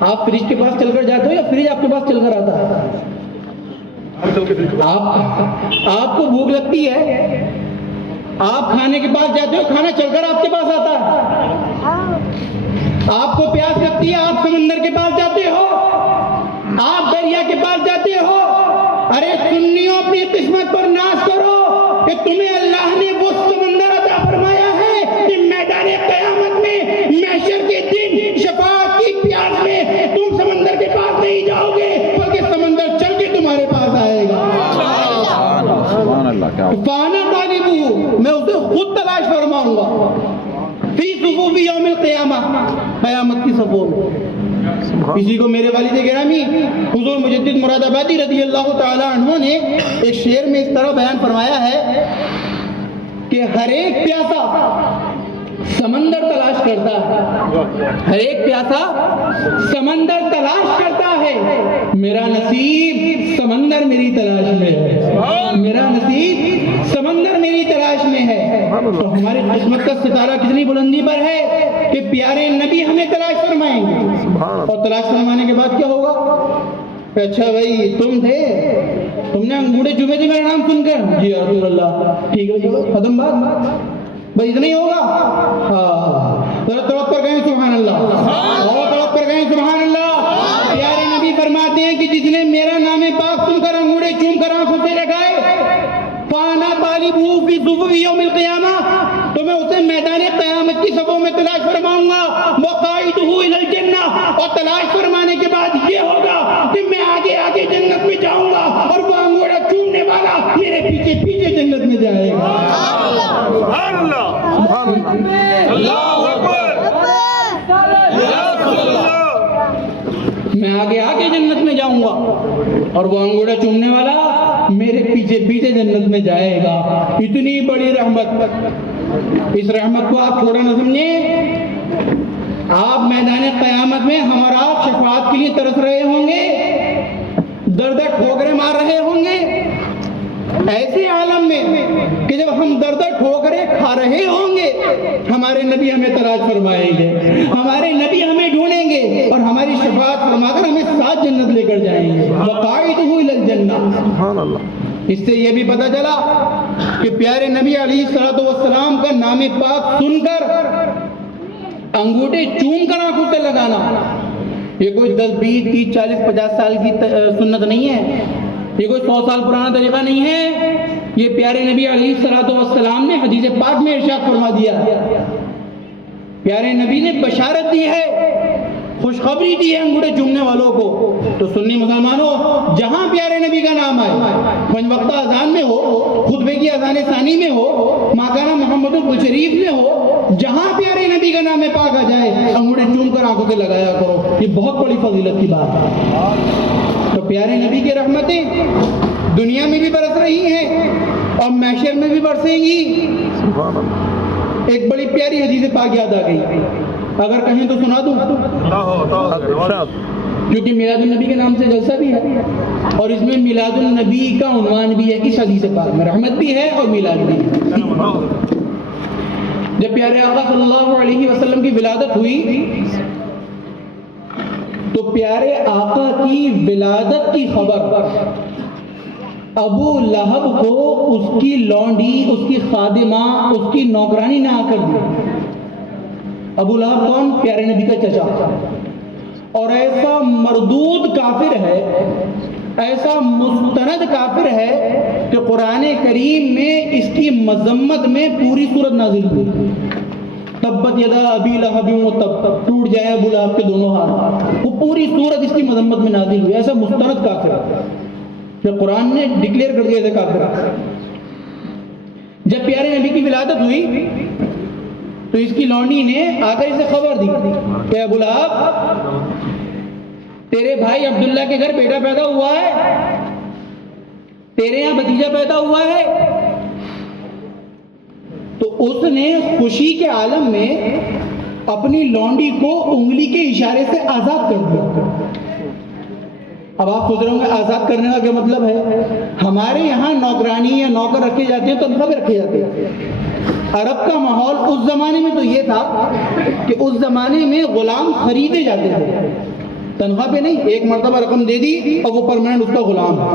آپ فریج کے پاس چل کر جاتے ہو یا فریج آپ کے پاس چل کر آتا ہے؟ آپ کو بھوک لگتی ہے، آپ کھانے کے پاس جاتے ہو، کھانا چل کر آپ کے پاس آتا ہے۔ آپ کو پیاس لگتی ہے، آپ سمندر کے پاس جاتے ہو، آپ دریا کے پاس جاتے ہو۔ ارے سنیوں، اپنی قسمت پر ناز کرو کہ تمہیں اللہ نے وہ سمندر عطا فرمایا ہے کہ میدان قیامت میں محشر کے دن شفاعت کی پیاس میں تم سمندر کے پاس نہیں جاؤ گے بلکہ سمندر چل کے تمہارے پاس آئے گا۔ فانا طالبہ، میں اسے خود تلاش فرماؤں گا، فی صفوف یوم القیامہ، قیامت کی صفوں میں۔ اسی کو میرے والد گرامی حضور مجدد مراد آبادی رضی اللہ تعالی عنہ نے ایک شعر میں اس طرح بیان فرمایا ہے کہ ہر ایک پیاسا سمندر تلاش کرتا ہے، ہر ایک پیاسا سمندر تلاش کرتا ہے، میرا نصیب سمندر میری تلاش میں ہے، میرا نصیب سمندر میری تلاش میں ہے۔ تو ہماری قسمت کا ستارہ کتنی بلندی پر ہے کہ پیارے نبی ہمیں تلاش فرمائیں گے، اور تلاش فرمانے کے بعد کیا ہوگا؟ اچھا بھائی تم تھے، تم نے انگوٹھے چومے تھے میرا نام سن کر؟ جی یا رسول اللہ، ٹھیک ہے ختم بات، بھائی اتنا ہی ہوگا؟ ہاں، ذرا تڑپ کر کہیں سبحان اللہ، اور تڑپ کر کہیں سبحان اللہ۔ پیارے نبی فرماتے ہیں کہ جس نے میرا نام پاک سن کر انگوٹھے چوم کر آنکھوں سے لگائے، فانا طالبہ فی صفوف یوم القیامہ، تو میں اسے میدان قیامت کی صفوں میں تلاش فرماؤں گا، وقاعدہ الی الجنہ، اور تلاش فرمانے کے بعد یہ ہوگا کہ میں آگے آگے جنت میں جاؤں گا اور وہ انگوٹھا چومنے والا میرے پیچھے پیچھے جنت میں جائے گا۔ سبحان اللہ، اللہ اکبر، یا رسول اللہ۔ میں آگے آگے جنت میں جاؤں گا اور وہ انگوٹھا چومنے والا میرے پیچھے پیچھے جنت میں جائے گا۔ اتنی بڑی رحمت، اس رحمت کو آپ چھوڑا نہ سمجھیں۔ آپ میدان قیامت میں ہم اور آپ شفاعت کے لیے ترس رہے ہوں گے، در در ٹھوکریں مار رہے ہوں گے، ایسے عالم میں کہ جب ہم در در ٹھوکریں کھا رہے ہوں گے ہمارے نبی ہمیں تلاش فرمائیں گے، ہمارے نبی ہمیں ڈھونڈیں گے اور ہماری شفاعت فرما کر ہمیں ساتھ جنت لے کر جائیں گے۔ وقاعدہ الی الجنہ۔ سبحان اللہ۔ اس سے یہ بھی پتہ چلا کہ پیارے نبی علیہ الصلوۃ والسلام کا نام پاک سن کر انگوٹھے چوم کر آنکھوں سے لگانا یہ کوئی 10 20 30 40 50 سال کی سنت نہیں ہے، یہ کوئی 100 سال پرانا طریقہ نہیں ہے، یہ پیارے نبی علیہ الصلوۃ والسلام نے حدیث پاک میں ارشاد فرما دیا۔ پیارے نبی نے بشارت دی ہے، خوشخبری دی ہے انگوٹھے چومنے والوں کو۔ تو سنی مسلمانوں، جہاں پیارے نبی کا نام آئے، پنج وقتہ اذان میں ہو، خطبے کی اذان ثانی میں ہو، ماکانہ محمد الشریف میں ہو، جہاں پیارے نبی کا نام پاک آ جائے، انگوٹھے چوم کر پھر آنکھوں سے لگایا کرو، یہ بہت بڑی فضیلت کی بات ہے۔ تو پیارے نبی کی رحمتیں دنیا میں بھی برس رہی ہیں اور محشر میں بھی برسیں گی۔ ایک بڑی پیاری حدیث پاک یاد آ گئی، اگر کہیں تو سنا دوں، کیونکہ میلاد النبی کے نام سے جلسہ بھی ہے اور اس میں میلاد النبی کا عنوان بھی ہے، اس حدیث پاک میں رحمت بھی ہے اور میلاد بھی ہے۔ جب پیارے آقا صلی اللہ علیہ وسلم کی ولادت ہوئی تو پیارے آقا کی ولادت کی خبر ابو لہب کو اس کی لونڈی، اس کی خادمہ، اس کی نوکرانی نے آ کر دی۔ ابو لہب کون؟ پیارے نبی کا چچا، اور ایسا مردود کافر ہے، ایسا مستند کافر ہے کہ قرآن کریم میں اس کی مذمت میں پوری سورت نازل ہوئی، تبت یدا ابی لہب وتب، ٹوٹ جائے ابو لہب کے دونوں ہاتھ، وہ پوری سورت اس کی مذمت میں نازل ہوئی۔ ایسا مستند کافر ہے کہ قرآن نے ڈکلیئر کر دیا ایسے کافر۔ جب پیارے نبی کی ولادت ہوئی تو اس کی لونڈی نے آ کر اسے خبر دی کہ ابو لہب، تیرے بھائی عبداللہ کے گھر بیٹا پیدا ہوا ہے، تیرے یہاں بھتیجا پیدا ہوا ہے۔ تو اس نے خوشی کے عالم میں اپنی لونڈی کو انگلی کے اشارے سے آزاد کر دیا۔ اب آپ سوچ رہے ہوں گے آزاد کرنے کا کیا مطلب ہے؟ ہمارے یہاں نوکرانی یا نوکر رکھے جاتے ہیں، تنخواہ پہ رکھے جاتے ہیں۔ عرب کا ماحول اس زمانے میں تو یہ تھا کہ اس زمانے میں غلام خریدے جاتے تھے، تنخواہ پہ نہیں، ایک مرتبہ رقم دے دی اور وہ پرماننٹ اس کا غلام ہے،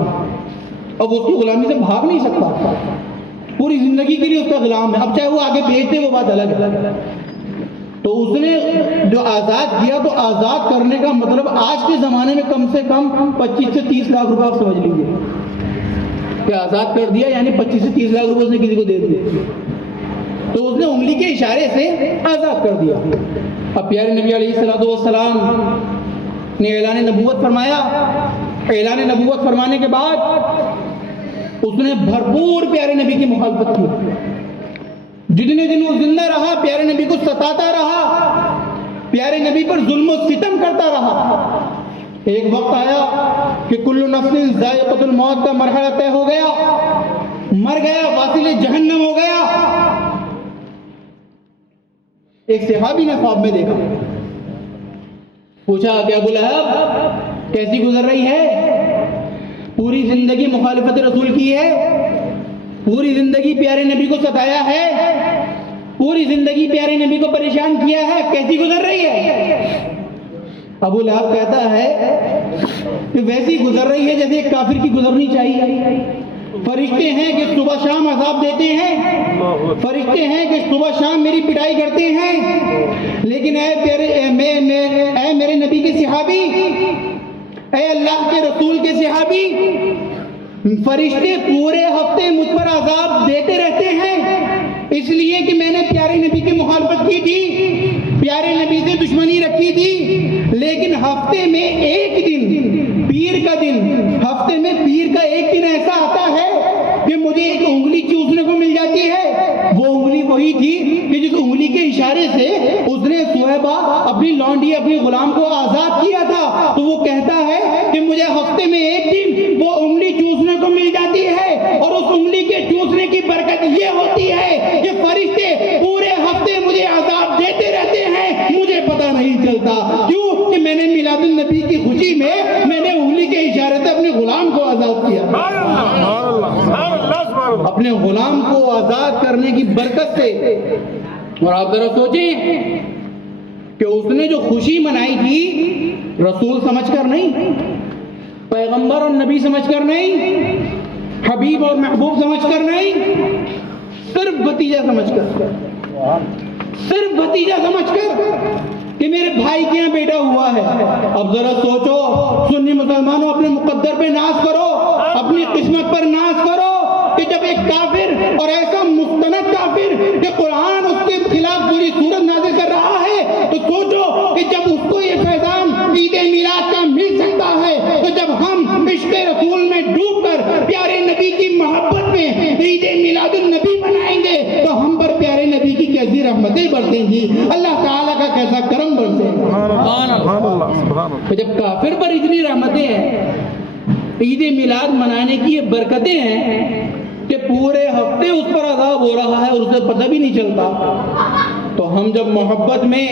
اب اس کی غلامی سے بھاگ نہیں سکتا، پوری زندگی کے لیے اس کا غلام ہے۔ اب چاہے وہ آگے بیچ دے وہ بات الگ ہے۔ تو اس نے جو آزاد کیا، تو آزاد کرنے کا مطلب آج کے زمانے میں کم سے کم 25 سے 30 لاکھ روپے آپ سمجھ لیجیے کہ آزاد کر دیا، یعنی 25 سے 30 لاکھ روپے اس نے کسی کو دے دیے، تو اس نے انگلی کے اشارے سے آزاد کر دیا۔ اب پیارے نبی علیہ الصلوۃ والسلام نے اعلان نبوت فرمایا۔ اعلان نبوت فرمانے کے بعد اس نے بھرپور پیارے نبی کی مخالفت کی، جتنے دن وہ زندہ رہا پیارے نبی کو ستاتا رہا، پیارے نبی پر ظلم و ستم کرتا رہا۔ ایک وقت آیا کہ کل نفس ذائقۃ الموت کا مرحلہ طے ہو گیا، مر گیا، واصل جہنم ہو گیا۔ ایک صحابی نے خواب میں دیکھا، پوچھا کہ ابو لہب کیسی گزر رہی ہے؟ پوری زندگی مخالفت رسول کی ہے، پوری زندگی پیارے نبی کو ستایا ہے، پوری زندگی پیارے نبی کو پریشان کیا ہے، کیسی گزر رہی ہے؟ ابو لہب کہتا ہے کہ ویسی گزر رہی ہے جیسے ایک کافر کی گزرنی چاہیے۔ فرشتے ہیں کہ صبح شام عذاب دیتے ہیں، فرشتے ہیں کہ صبح شام میری پٹائی کرتے ہیں، لیکن اے میرے نبی کے صحابی، اے اللہ کے رسول کے صحابی، فرشتے پورے ہفتے مجھ پر عذاب دیتے رہتے ہیں، اس لیے کہ میں نے پیارے نبی کی مخالفت کی تھی، پیارے نبی سے دشمنی رکھی تھی، لیکن ہفتے میں ایک دن، پیر کا دن، ہفتے میں پیر کا ایک دن ایسا آتا ہے کہ مجھے ایک انگلی چوسنے کو مل جاتی ہے۔ وہ انگلی وہی تھی کہ جس انگلی کے اشارے سے اس نے صہیبہ اپنی لونڈی، اپنی غلام کو آزاد کیا تھا۔ تو وہ کہتا ہے کہ مجھے ہفتے میں ایک دن وہ انگلی چوسنے کو مل جاتی ہے، اور اس انگلی کے چوسنے کی برکت یہ ہوتی ہے کہ فرشتے پورے ہفتے مجھے عذاب دیتے رہتے ہیں، مجھے پتہ نہیں چلتا۔ کیوں؟ کہ میں نے میلاد النبی کی خوشی میں نے انگلی کے اشارے سے اپنے غلام کو آزاد کیا، اپنے غلام کو آزاد کرنے کی برکت سے۔ اور آپ ذرا سوچیں کہ اس نے جو خوشی منائی تھی رسول سمجھ کر نہیں، پیغمبر اور نبی سمجھ کر نہیں، حبیب اور محبوب سمجھ کر نہیں، صرف بھتیجا سمجھ کر، صرف بھتیجا سمجھ کر کہ میرے بھائی کے یہاں بیٹا ہوا ہے۔ اب ذرا سوچو سنی مسلمانوں، اپنے مقدر پہ ناز کرو، اپنی قسمت پر ناز کرو کہ جب ایک کافر اور ایسا مستند کافر کہ قرآن اس کے خلاف پوری سورت نازل کر رہا ہے، تو سوچو کہ جب اس کو یہ فیضان عید میلاد کا مل سکتا ہے، تو جب ہم عشق رسول میں ڈوب کر پیارے نبی کی محبت میں عید میلاد النبی منائیں گے تو ہم پر پیارے نبی کی کیسی رحمتیں برسیں برسیں گی، اللہ تعالیٰ کا کیسا کرم برسے گا۔ سبحان اللہ سبحان اللہ۔ تو جب کافر پر اتنی رحمتیں ہیں، عید میلاد منانے کی یہ برکتیں ہیں کہ پورے ہفتے اس پر عذاب ہو رہا ہے اور اسے پتہ بھی نہیں چلتا، تو ہم جب محبت میں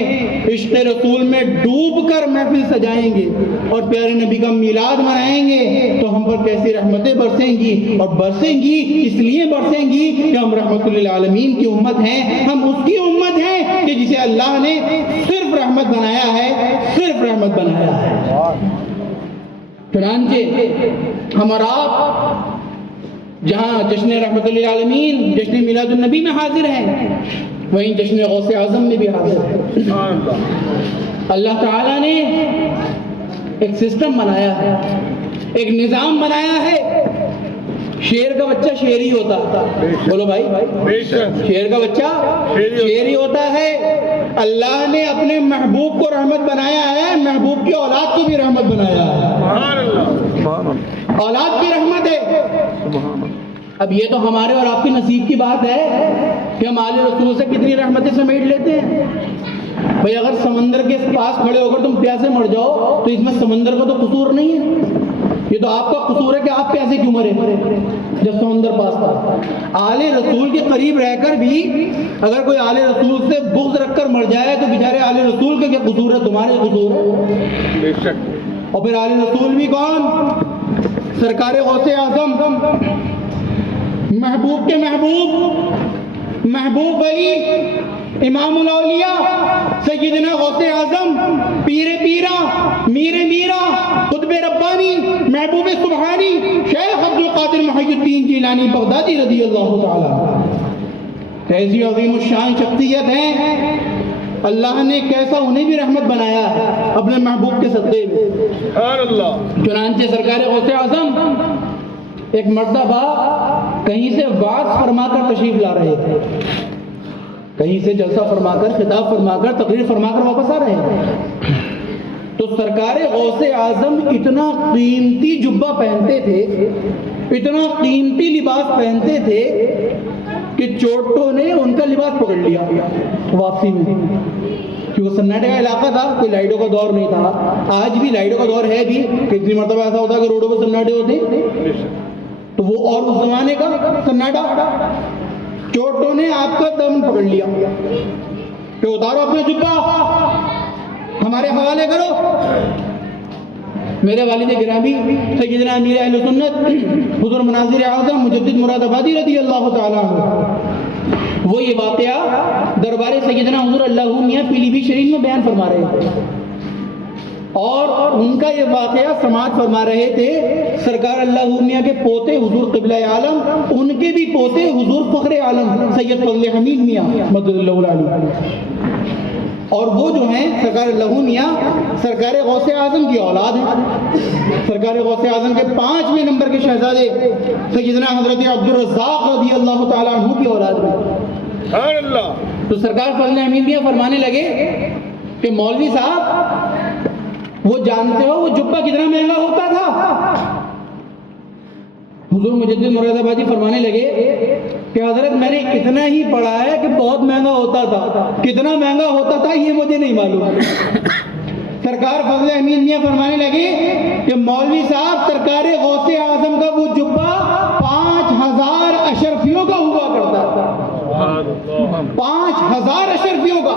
عشق رسول میں ڈوب کر محفل سجائیں گے اور پیارے نبی کا میلاد منائیں گے تو ہم پر کیسی رحمتیں برسیں گی، اور برسیں گی اس لیے برسیں گی کہ ہم رحمت للعالمین کی امت ہیں، ہم اس کی امت ہیں کہ جسے اللہ نے صرف رحمت بنایا ہے، صرف رحمت بنایا ہے۔ چنانچہ ہم اور آپ جہاں جشن رحمت للعالمین، جشن میلاد النبی میں حاضر ہیں، وہیں جشن غوث اعظم میں بھی حاضر ہیں۔ اللہ تعالیٰ نے ایک سسٹم بنایا ہے، ایک نظام بنایا ہے۔ شیر کا بچہ شیر ہی ہوتا ہے، بولو بھائی، شیر کا بچہ شیر ہی ہوتا ہے۔ اللہ نے اپنے محبوب کو رحمت بنایا ہے، محبوب کی اولاد کو بھی رحمت بنایا ہے، اولاد کی رحمت ہے۔ اب یہ تو ہمارے اور آپ کی نصیب کی بات ہے کہ ہم آل رسول سے کتنی رحمتیں سمیٹ لیتے ہیں۔ بھئی اگر سمندر کے پاس کھڑے ہو کر تم پیاسے مر جاؤ تو اس میں سمندر کا تو قصور نہیں ہے، یہ تو آپ کا قصور ہے کہ آپ پیاسے کیوں مرے جب سمندر پاس تھا۔ آل رسول کے قریب رہ کر بھی اگر کوئی آل رسول سے بغض رکھ کر مر جائے تو بیچارے آل رسول کا کیا قصور ہے، تمہارے قصور ہے۔ اور پھر آل رسول بھی کون؟ سرکار غوث اعظم، محبوب کے محبوب، محبوب ولی، امام الاولیاء، سیدنا غوث اعظم، پیر پیرا، میر میرا، قطب ربانی، محبوب سبحانی، شیخ عبد القادر محی الدین جیلانی بغدادی رضی اللہ تعالیٰ، ایسی عظیم الشان شخصیت ہیں، اللہ نے کیسا انہیں بھی رحمت بنایا ہے اپنے محبوب کے صدقے میں۔ چنانچہ سرکار غوث اعظم ایک مرتبہ کہیں سے وعظ فرما کر تشریف لا رہے تھے، کہیں سے جلسہ فرما کر، خطاب فرما کر، تقریر فرما کر واپس آ رہے ہیں، تو سرکار غوث اعظم اتنا قیمتی جبہ پہنتے تھے، اتنا قیمتی لباس پہنتے تھے کہ چوٹوں نے ان کا لباس پکڑ لیا واپسی میں، کیونکہ سناٹے کا علاقہ تھا، کوئی لائٹوں کا دور نہیں تھا۔ آج بھی لائٹوں کا دور ہے بھی، کتنی مرتبہ ایسا ہوتا ہے کہ روڈوں پہ سناٹے ہوتے، تو وہ اور اس زمانے کا سناٹا، چوٹوں نے آپ کا دم پکڑ لیا کہ اتارو اپنا جبہ، ہمارے حوالے کرو۔ میرے والد گرامی سیدنا امیر اہل سنت حضور مناظر اعظم مجدد مراد آبادی رضی اللہ تعالیٰ عنہ، وہ یہ واقعہ دربار سیدنا حضور اللہ میاں پیلی بھی شریف میں بیان فرما رہے تھے، اور ان کا یہ واقعہ سماعت فرما رہے تھے سرکار اللہ میاں کے پوتے حضور قبلہ عالم، ان کے بھی پوتے حضور فخر عالم سید فضل حمید میاں مدد اللہ علیہ، اور وہ جو ہیں سرکار اللہ میاں سرکار غوث اعظم کی اولاد ہیں، سرکار غوث اعظم کے 5ویں نمبر کے شہزادے سیدنا حضرت عبد الرزاق رضی اللہ تعالیٰ عنہ کی اولاد ہیں۔ تو سرکار فضل حمید میاں فرمانے لگے کہ مولوی صاحب وہ جانتے ہو وہ جبہ کتنا مہنگا ہوتا تھا؟ حضور مجدد مراد آبادی فرمانے لگے کہ حضرت میں نے اتنا ہی پڑھا ہے کہ بہت مہنگا ہوتا تھا، کتنا مہنگا ہوتا تھا یہ مجھے نہیں معلوم۔ سرکار فضل حمید میاں فرمانے لگے کہ مولوی صاحب سرکار غوث اعظم کا وہ جبہ 5000 اشرفیوں کا ہوا کرتا تھا، 5000 اشرفیوں کا۔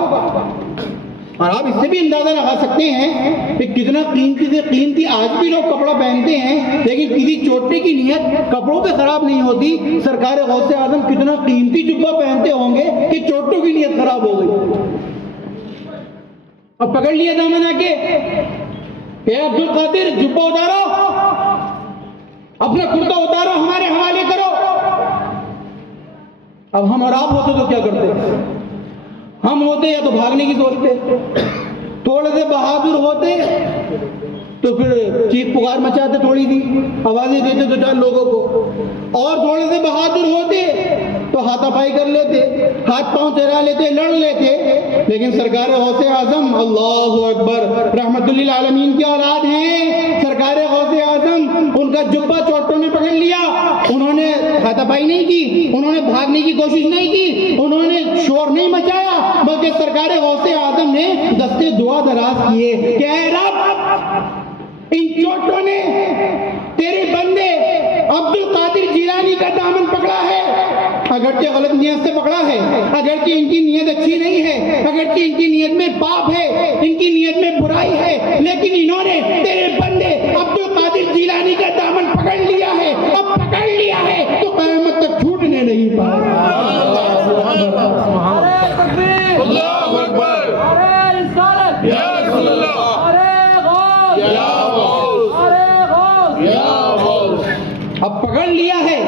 اور آپ اس سے بھی اندازہ لگا سکتے ہیں کہ کتنا قیمتی سے قیمتی آج بھی لوگ کپڑا پہنتے ہیں لیکن کسی چوٹے کی نیت کپڑوں پہ خراب نہیں ہوتی، سرکار غوث اعظم کتنا قیمتی جبہ پہنتے ہوں گے کہ چوٹوں کی نیت خراب ہو گئی، اب پکڑ لیا دامن آ کے کہ عبد القادر جبہ اتارو، اپنا کرتا اتارو، ہمارے حوالے کرو۔ اب ہم اور آپ ہوتے تو کیا کرتے؟ ہم ہوتے یا تو بھاگنے کی سوچتے، تھوڑے سے بہادر ہوتے تو پھر چیخ پکار مچاتے، تھوڑی سی آوازیں دیتے تو 4 لوگوں کو، اور تھوڑے سے بہادر ہوتے تو ہاتھا پائی کر لیتے، ہاتھ پاؤں چرا لیتے، لڑ لیتے۔ لیکن سرکار غوث اعظم اللہ اکبر رحمت للعالمین کی اولاد ہیں، سرکار غوث اعظم ان ان کا جبہ چوٹوں میں پکڑ لیا، انہوں نے ہاتھا پائی نہیں کی، انہوں نے بھاگنے کی کوشش نہیں کی، انہوں نے شور نہیں مچایا، بلکہ سرکار غوث اعظم نے دستے دعا دراز کیے کہ اے رب، ان چوٹوں نے تیرے بندے عبد القادر جیلانی کا دامن پکڑا ہے، اگرچہ غلط نیت سے پکڑا ہے، اگرچہ ان کی نیت اچھی نہیں ہے، اگرچہ ان کی نیت میں پاپ ہے، ان کی نیت میں برائی ہے، لیکن انہوں نے تیرے بندے عبد القادر جیلانی کا دامن پکڑ لیا ہے، اب پکڑ لیا ہے تو قیامت تک چھوٹنے نہیں پائے گا۔ اللہ اکبر، یا رسول اللہ، یا غوث، یا غوث۔ اب پکڑ لیا ہے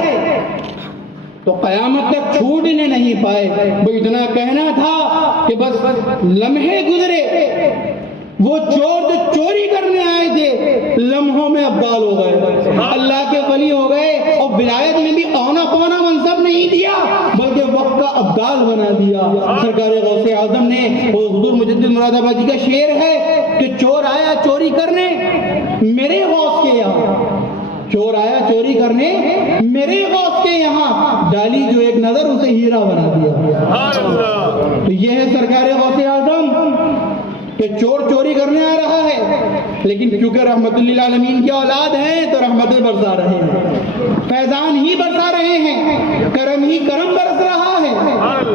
تو قیامت تک چھوٹنے نہیں پائے۔ وہ اتنا کہنا تھا کہ بس لمحے گزرے، وہ چور جو چوری کرنے آئے تھے لمحوں میں ابدال ہو گئے، اللہ کے ولی ہو گئے، اور ولایت میں بھی اونا پونا منصب نہیں دیا بلکہ وقت کا ابدال بنا دیا۔ سرکار غوث اعظم نے، وہ حضور مجدد مراد آبادی کا شعر ہے کہ چور آیا چوری کرنے میرے غوث کے یہاں، چور آیا چوری کرنے میرے غوث کے یہاں، ڈالی جو ایک نظر اسے ہیرا بنا دیا۔ تو یہ ہے سرکار غوث اعظم کہ چور چوری کرنے آ رہا ہے، لیکن کیونکہ رحمت للعالمین کی اولاد ہیں تو رحمتیں برسا رہے ہیں، فیضان ہی برسا رہے ہیں، کرم ہی کرم برس رہا ہے۔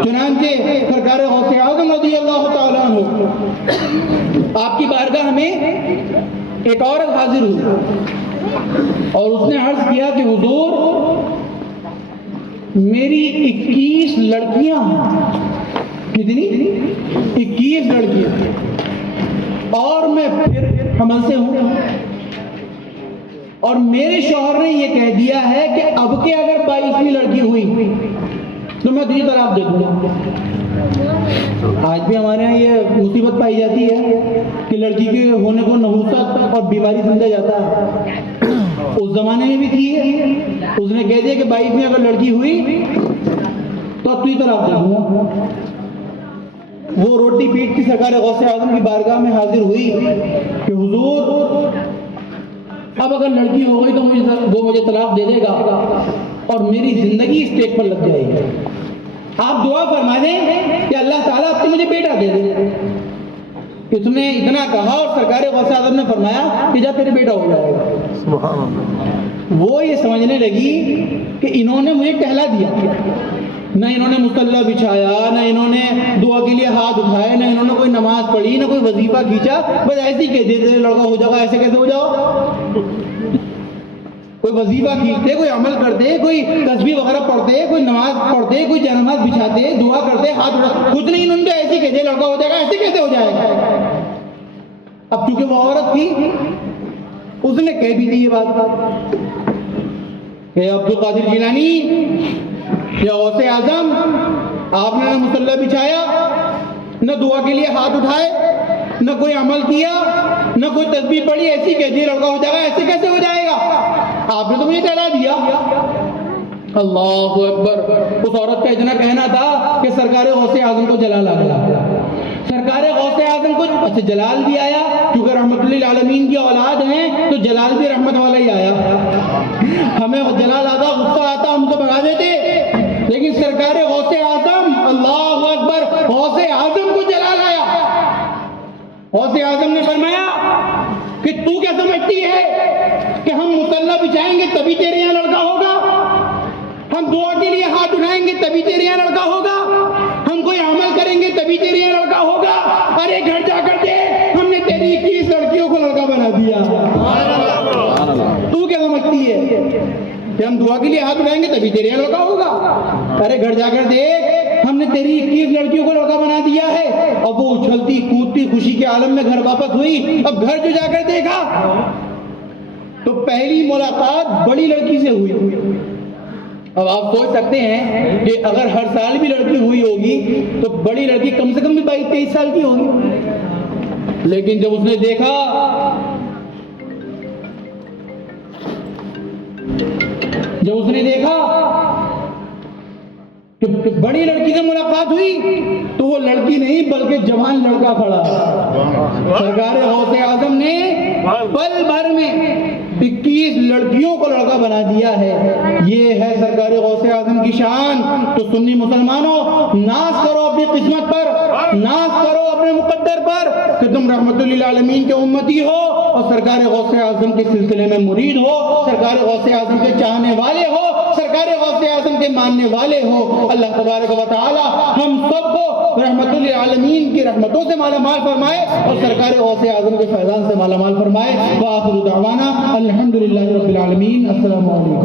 چنانچہ سرکار غوث اعظم رضی اللہ تعالیٰ عنہ، آپ کی بارگاہ میں ایک عورت حاضر ہوئی اور اس نے عرض کیا کہ حضور، میری 21 لڑکیاں ہیں۔ کتنی؟ 21 لڑکیاں، اور میں پھر حمل سے ہوں، اور میرے شوہر نے یہ کہہ دیا ہے کہ اب کے اگر 22ویں لڑکی ہوئی تو میں تجھے طلاق دے دوں گا۔ آج بھی ہمارے یہاں یہ مصیبت پائی جاتی ہے کہ لڑکی کے ہونے کو نحوست اور بیماری سمجھا جاتا ہے، اس زمانے میں بھی تھی۔ اس نے کہہ دیا کہ 22ویں اگر لڑکی ہوئی تو اب تجھے طلاق دے دوں گا۔ وہ روٹی پیٹ کی سرکار غوث اعظم کی بارگاہ میں حاضر ہوئی کہ حضور، اب اگر لڑکی ہو گئی تو وہ مجھے طلاق دے دے گا اور میری زندگی اسٹیج پر لگ جائے گی، آپ دعا فرما دیں کہ اللہ تعالیٰ اب تو مجھے بیٹا دے دے۔ اس نے اتنا کہا اور سرکار غوث اعظم نے فرمایا کہ جا تیرے بیٹا ہو جائے گا۔ وہ یہ سمجھنے لگی کہ انہوں نے مجھے ٹہلا دیا، نہ انہوں نے مصلی بچھایا، نہ انہوں نے دعا کے لیے ہاتھ اٹھائے، نہ انہوں نے کوئی نماز پڑھی، نہ کوئی وظیفہ کھینچا، بس ایسے ہی کہہ دیتے لڑکا ہو جائے گا۔ ایسے کیسے ہو جاؤ؟ کوئی وظیفہ کھینچتے، کوئی عمل کرتے، کوئی تسبیح وغیرہ پڑھتے، کوئی نماز پڑھتے، کوئی جنماز بچھاتے، دعا کرتے، ہاتھ اٹھاتے، کچھ نہیں، انہوں نے ایسے کہتے لڑکا ہو جائے گا۔ ایسے کیسے ہو جائے گا؟ اب چونکہ وہ عورت تھی، اس نے کہہ بھی دی یہ بات کہ عبد القادر جیلانی یا غوث اعظم، آپ نے نہ مصلی بچھایا، نہ دعا کے لیے ہاتھ اٹھائے، نہ کوئی عمل کیا، نہ کوئی تسبیح پڑھی، ایسی کہتی لڑکا ہو جائے گا۔ ایسے کیسے ہو جائے گا؟ آپ نے تو مجھے ٹہلا دیا۔ اللہ اکبر۔ اس عورت کا اتنا کہنا تھا کہ سرکار غوث اعظم کو جلال آ گیا۔ سرکار غوث اعظم کو اچھا جلال بھی آیا، کیونکہ رحمت للعالمین کی اولاد ہیں تو جلال بھی رحمت والا ہی آیا۔ ہمیں جلال آتا، غصہ آتا، ہم تو بھگا دیتے، لیکن سرکار غوث اعظم، اللہ اکبر، غوث اعظم کو جلال آیا۔ غوث اعظم نے فرمایا کہ تو کیا سمجھتی ہے کہ ہم مصلی بچھائیں گے تبھی تیرے یہاں لڑکا ہوگا؟ ہم دعا کے لیے ہاتھ اٹھائیں گے تبھی تیرے یہاں لڑکا ہوگا؟ ہم کوئی عمل کریں گے تبھی تیرے یہاں لڑکا ہوگا؟ ارے گھر جا کر دیکھ، ہم نے تیری 21 لڑکیوں کو لڑکا بنا دیا۔ تو کیا سمجھتی ہے کہ ہم دعا کے لیے ہاتھ اٹھائیں گے تبھی تیرے یہاں لڑکا ہوگا؟ ارے گھر جا کر دیکھ، ہم نے تیری 21 لڑکیوں کو لڑکا بنا دیا ہے۔ اب وہ اچھلتی کودتی خوشی کے عالم میں گھر واپس ہوئی۔ اب گھر جو جا کر دیکھا تو پہلی ملاقات بڑی لڑکی سے ہوئی۔ اب آپ سوچ سکتے ہیں کہ اگر ہر سال بھی لڑکی ہوئی ہوگی تو بڑی لڑکی کم سے کم بھی 22-23 سال کی ہوگی، لیکن جب اس نے دیکھا کہ بڑی لڑکی سے ملاقات ہوئی تو وہ لڑکی نہیں بلکہ جوان لڑکا کھڑا ہے۔ سرکار غوث اعظم نے پل بھر میں 21 لڑکیوں کو لڑکا بنا دیا ہے۔ یہ ہے سرکار غوث اعظم کی شان۔ تو سنی مسلمانوں، ناز کرو اپنی قسمت پر، ناز کرو اپنے مقدر پر کہ تم رحمت للعالمین کے امتی ہو اور سرکار غوث اعظم کے سلسلے میں مرید ہو، سرکار غوث اعظم کے چاہنے والے ہو، سرکار غوث اعظم کے ماننے والے ہو۔ اللہ تبارک و تعالی ہم سب کو رحمت للعالمین کی رحمتوں سے مالا مال فرمائے اور سرکار غوث اعظم کے فیضان سے مالا مال فرمائے۔ وآخر دعوانا الحمدللہ رب العالمین۔ السلام علیکم۔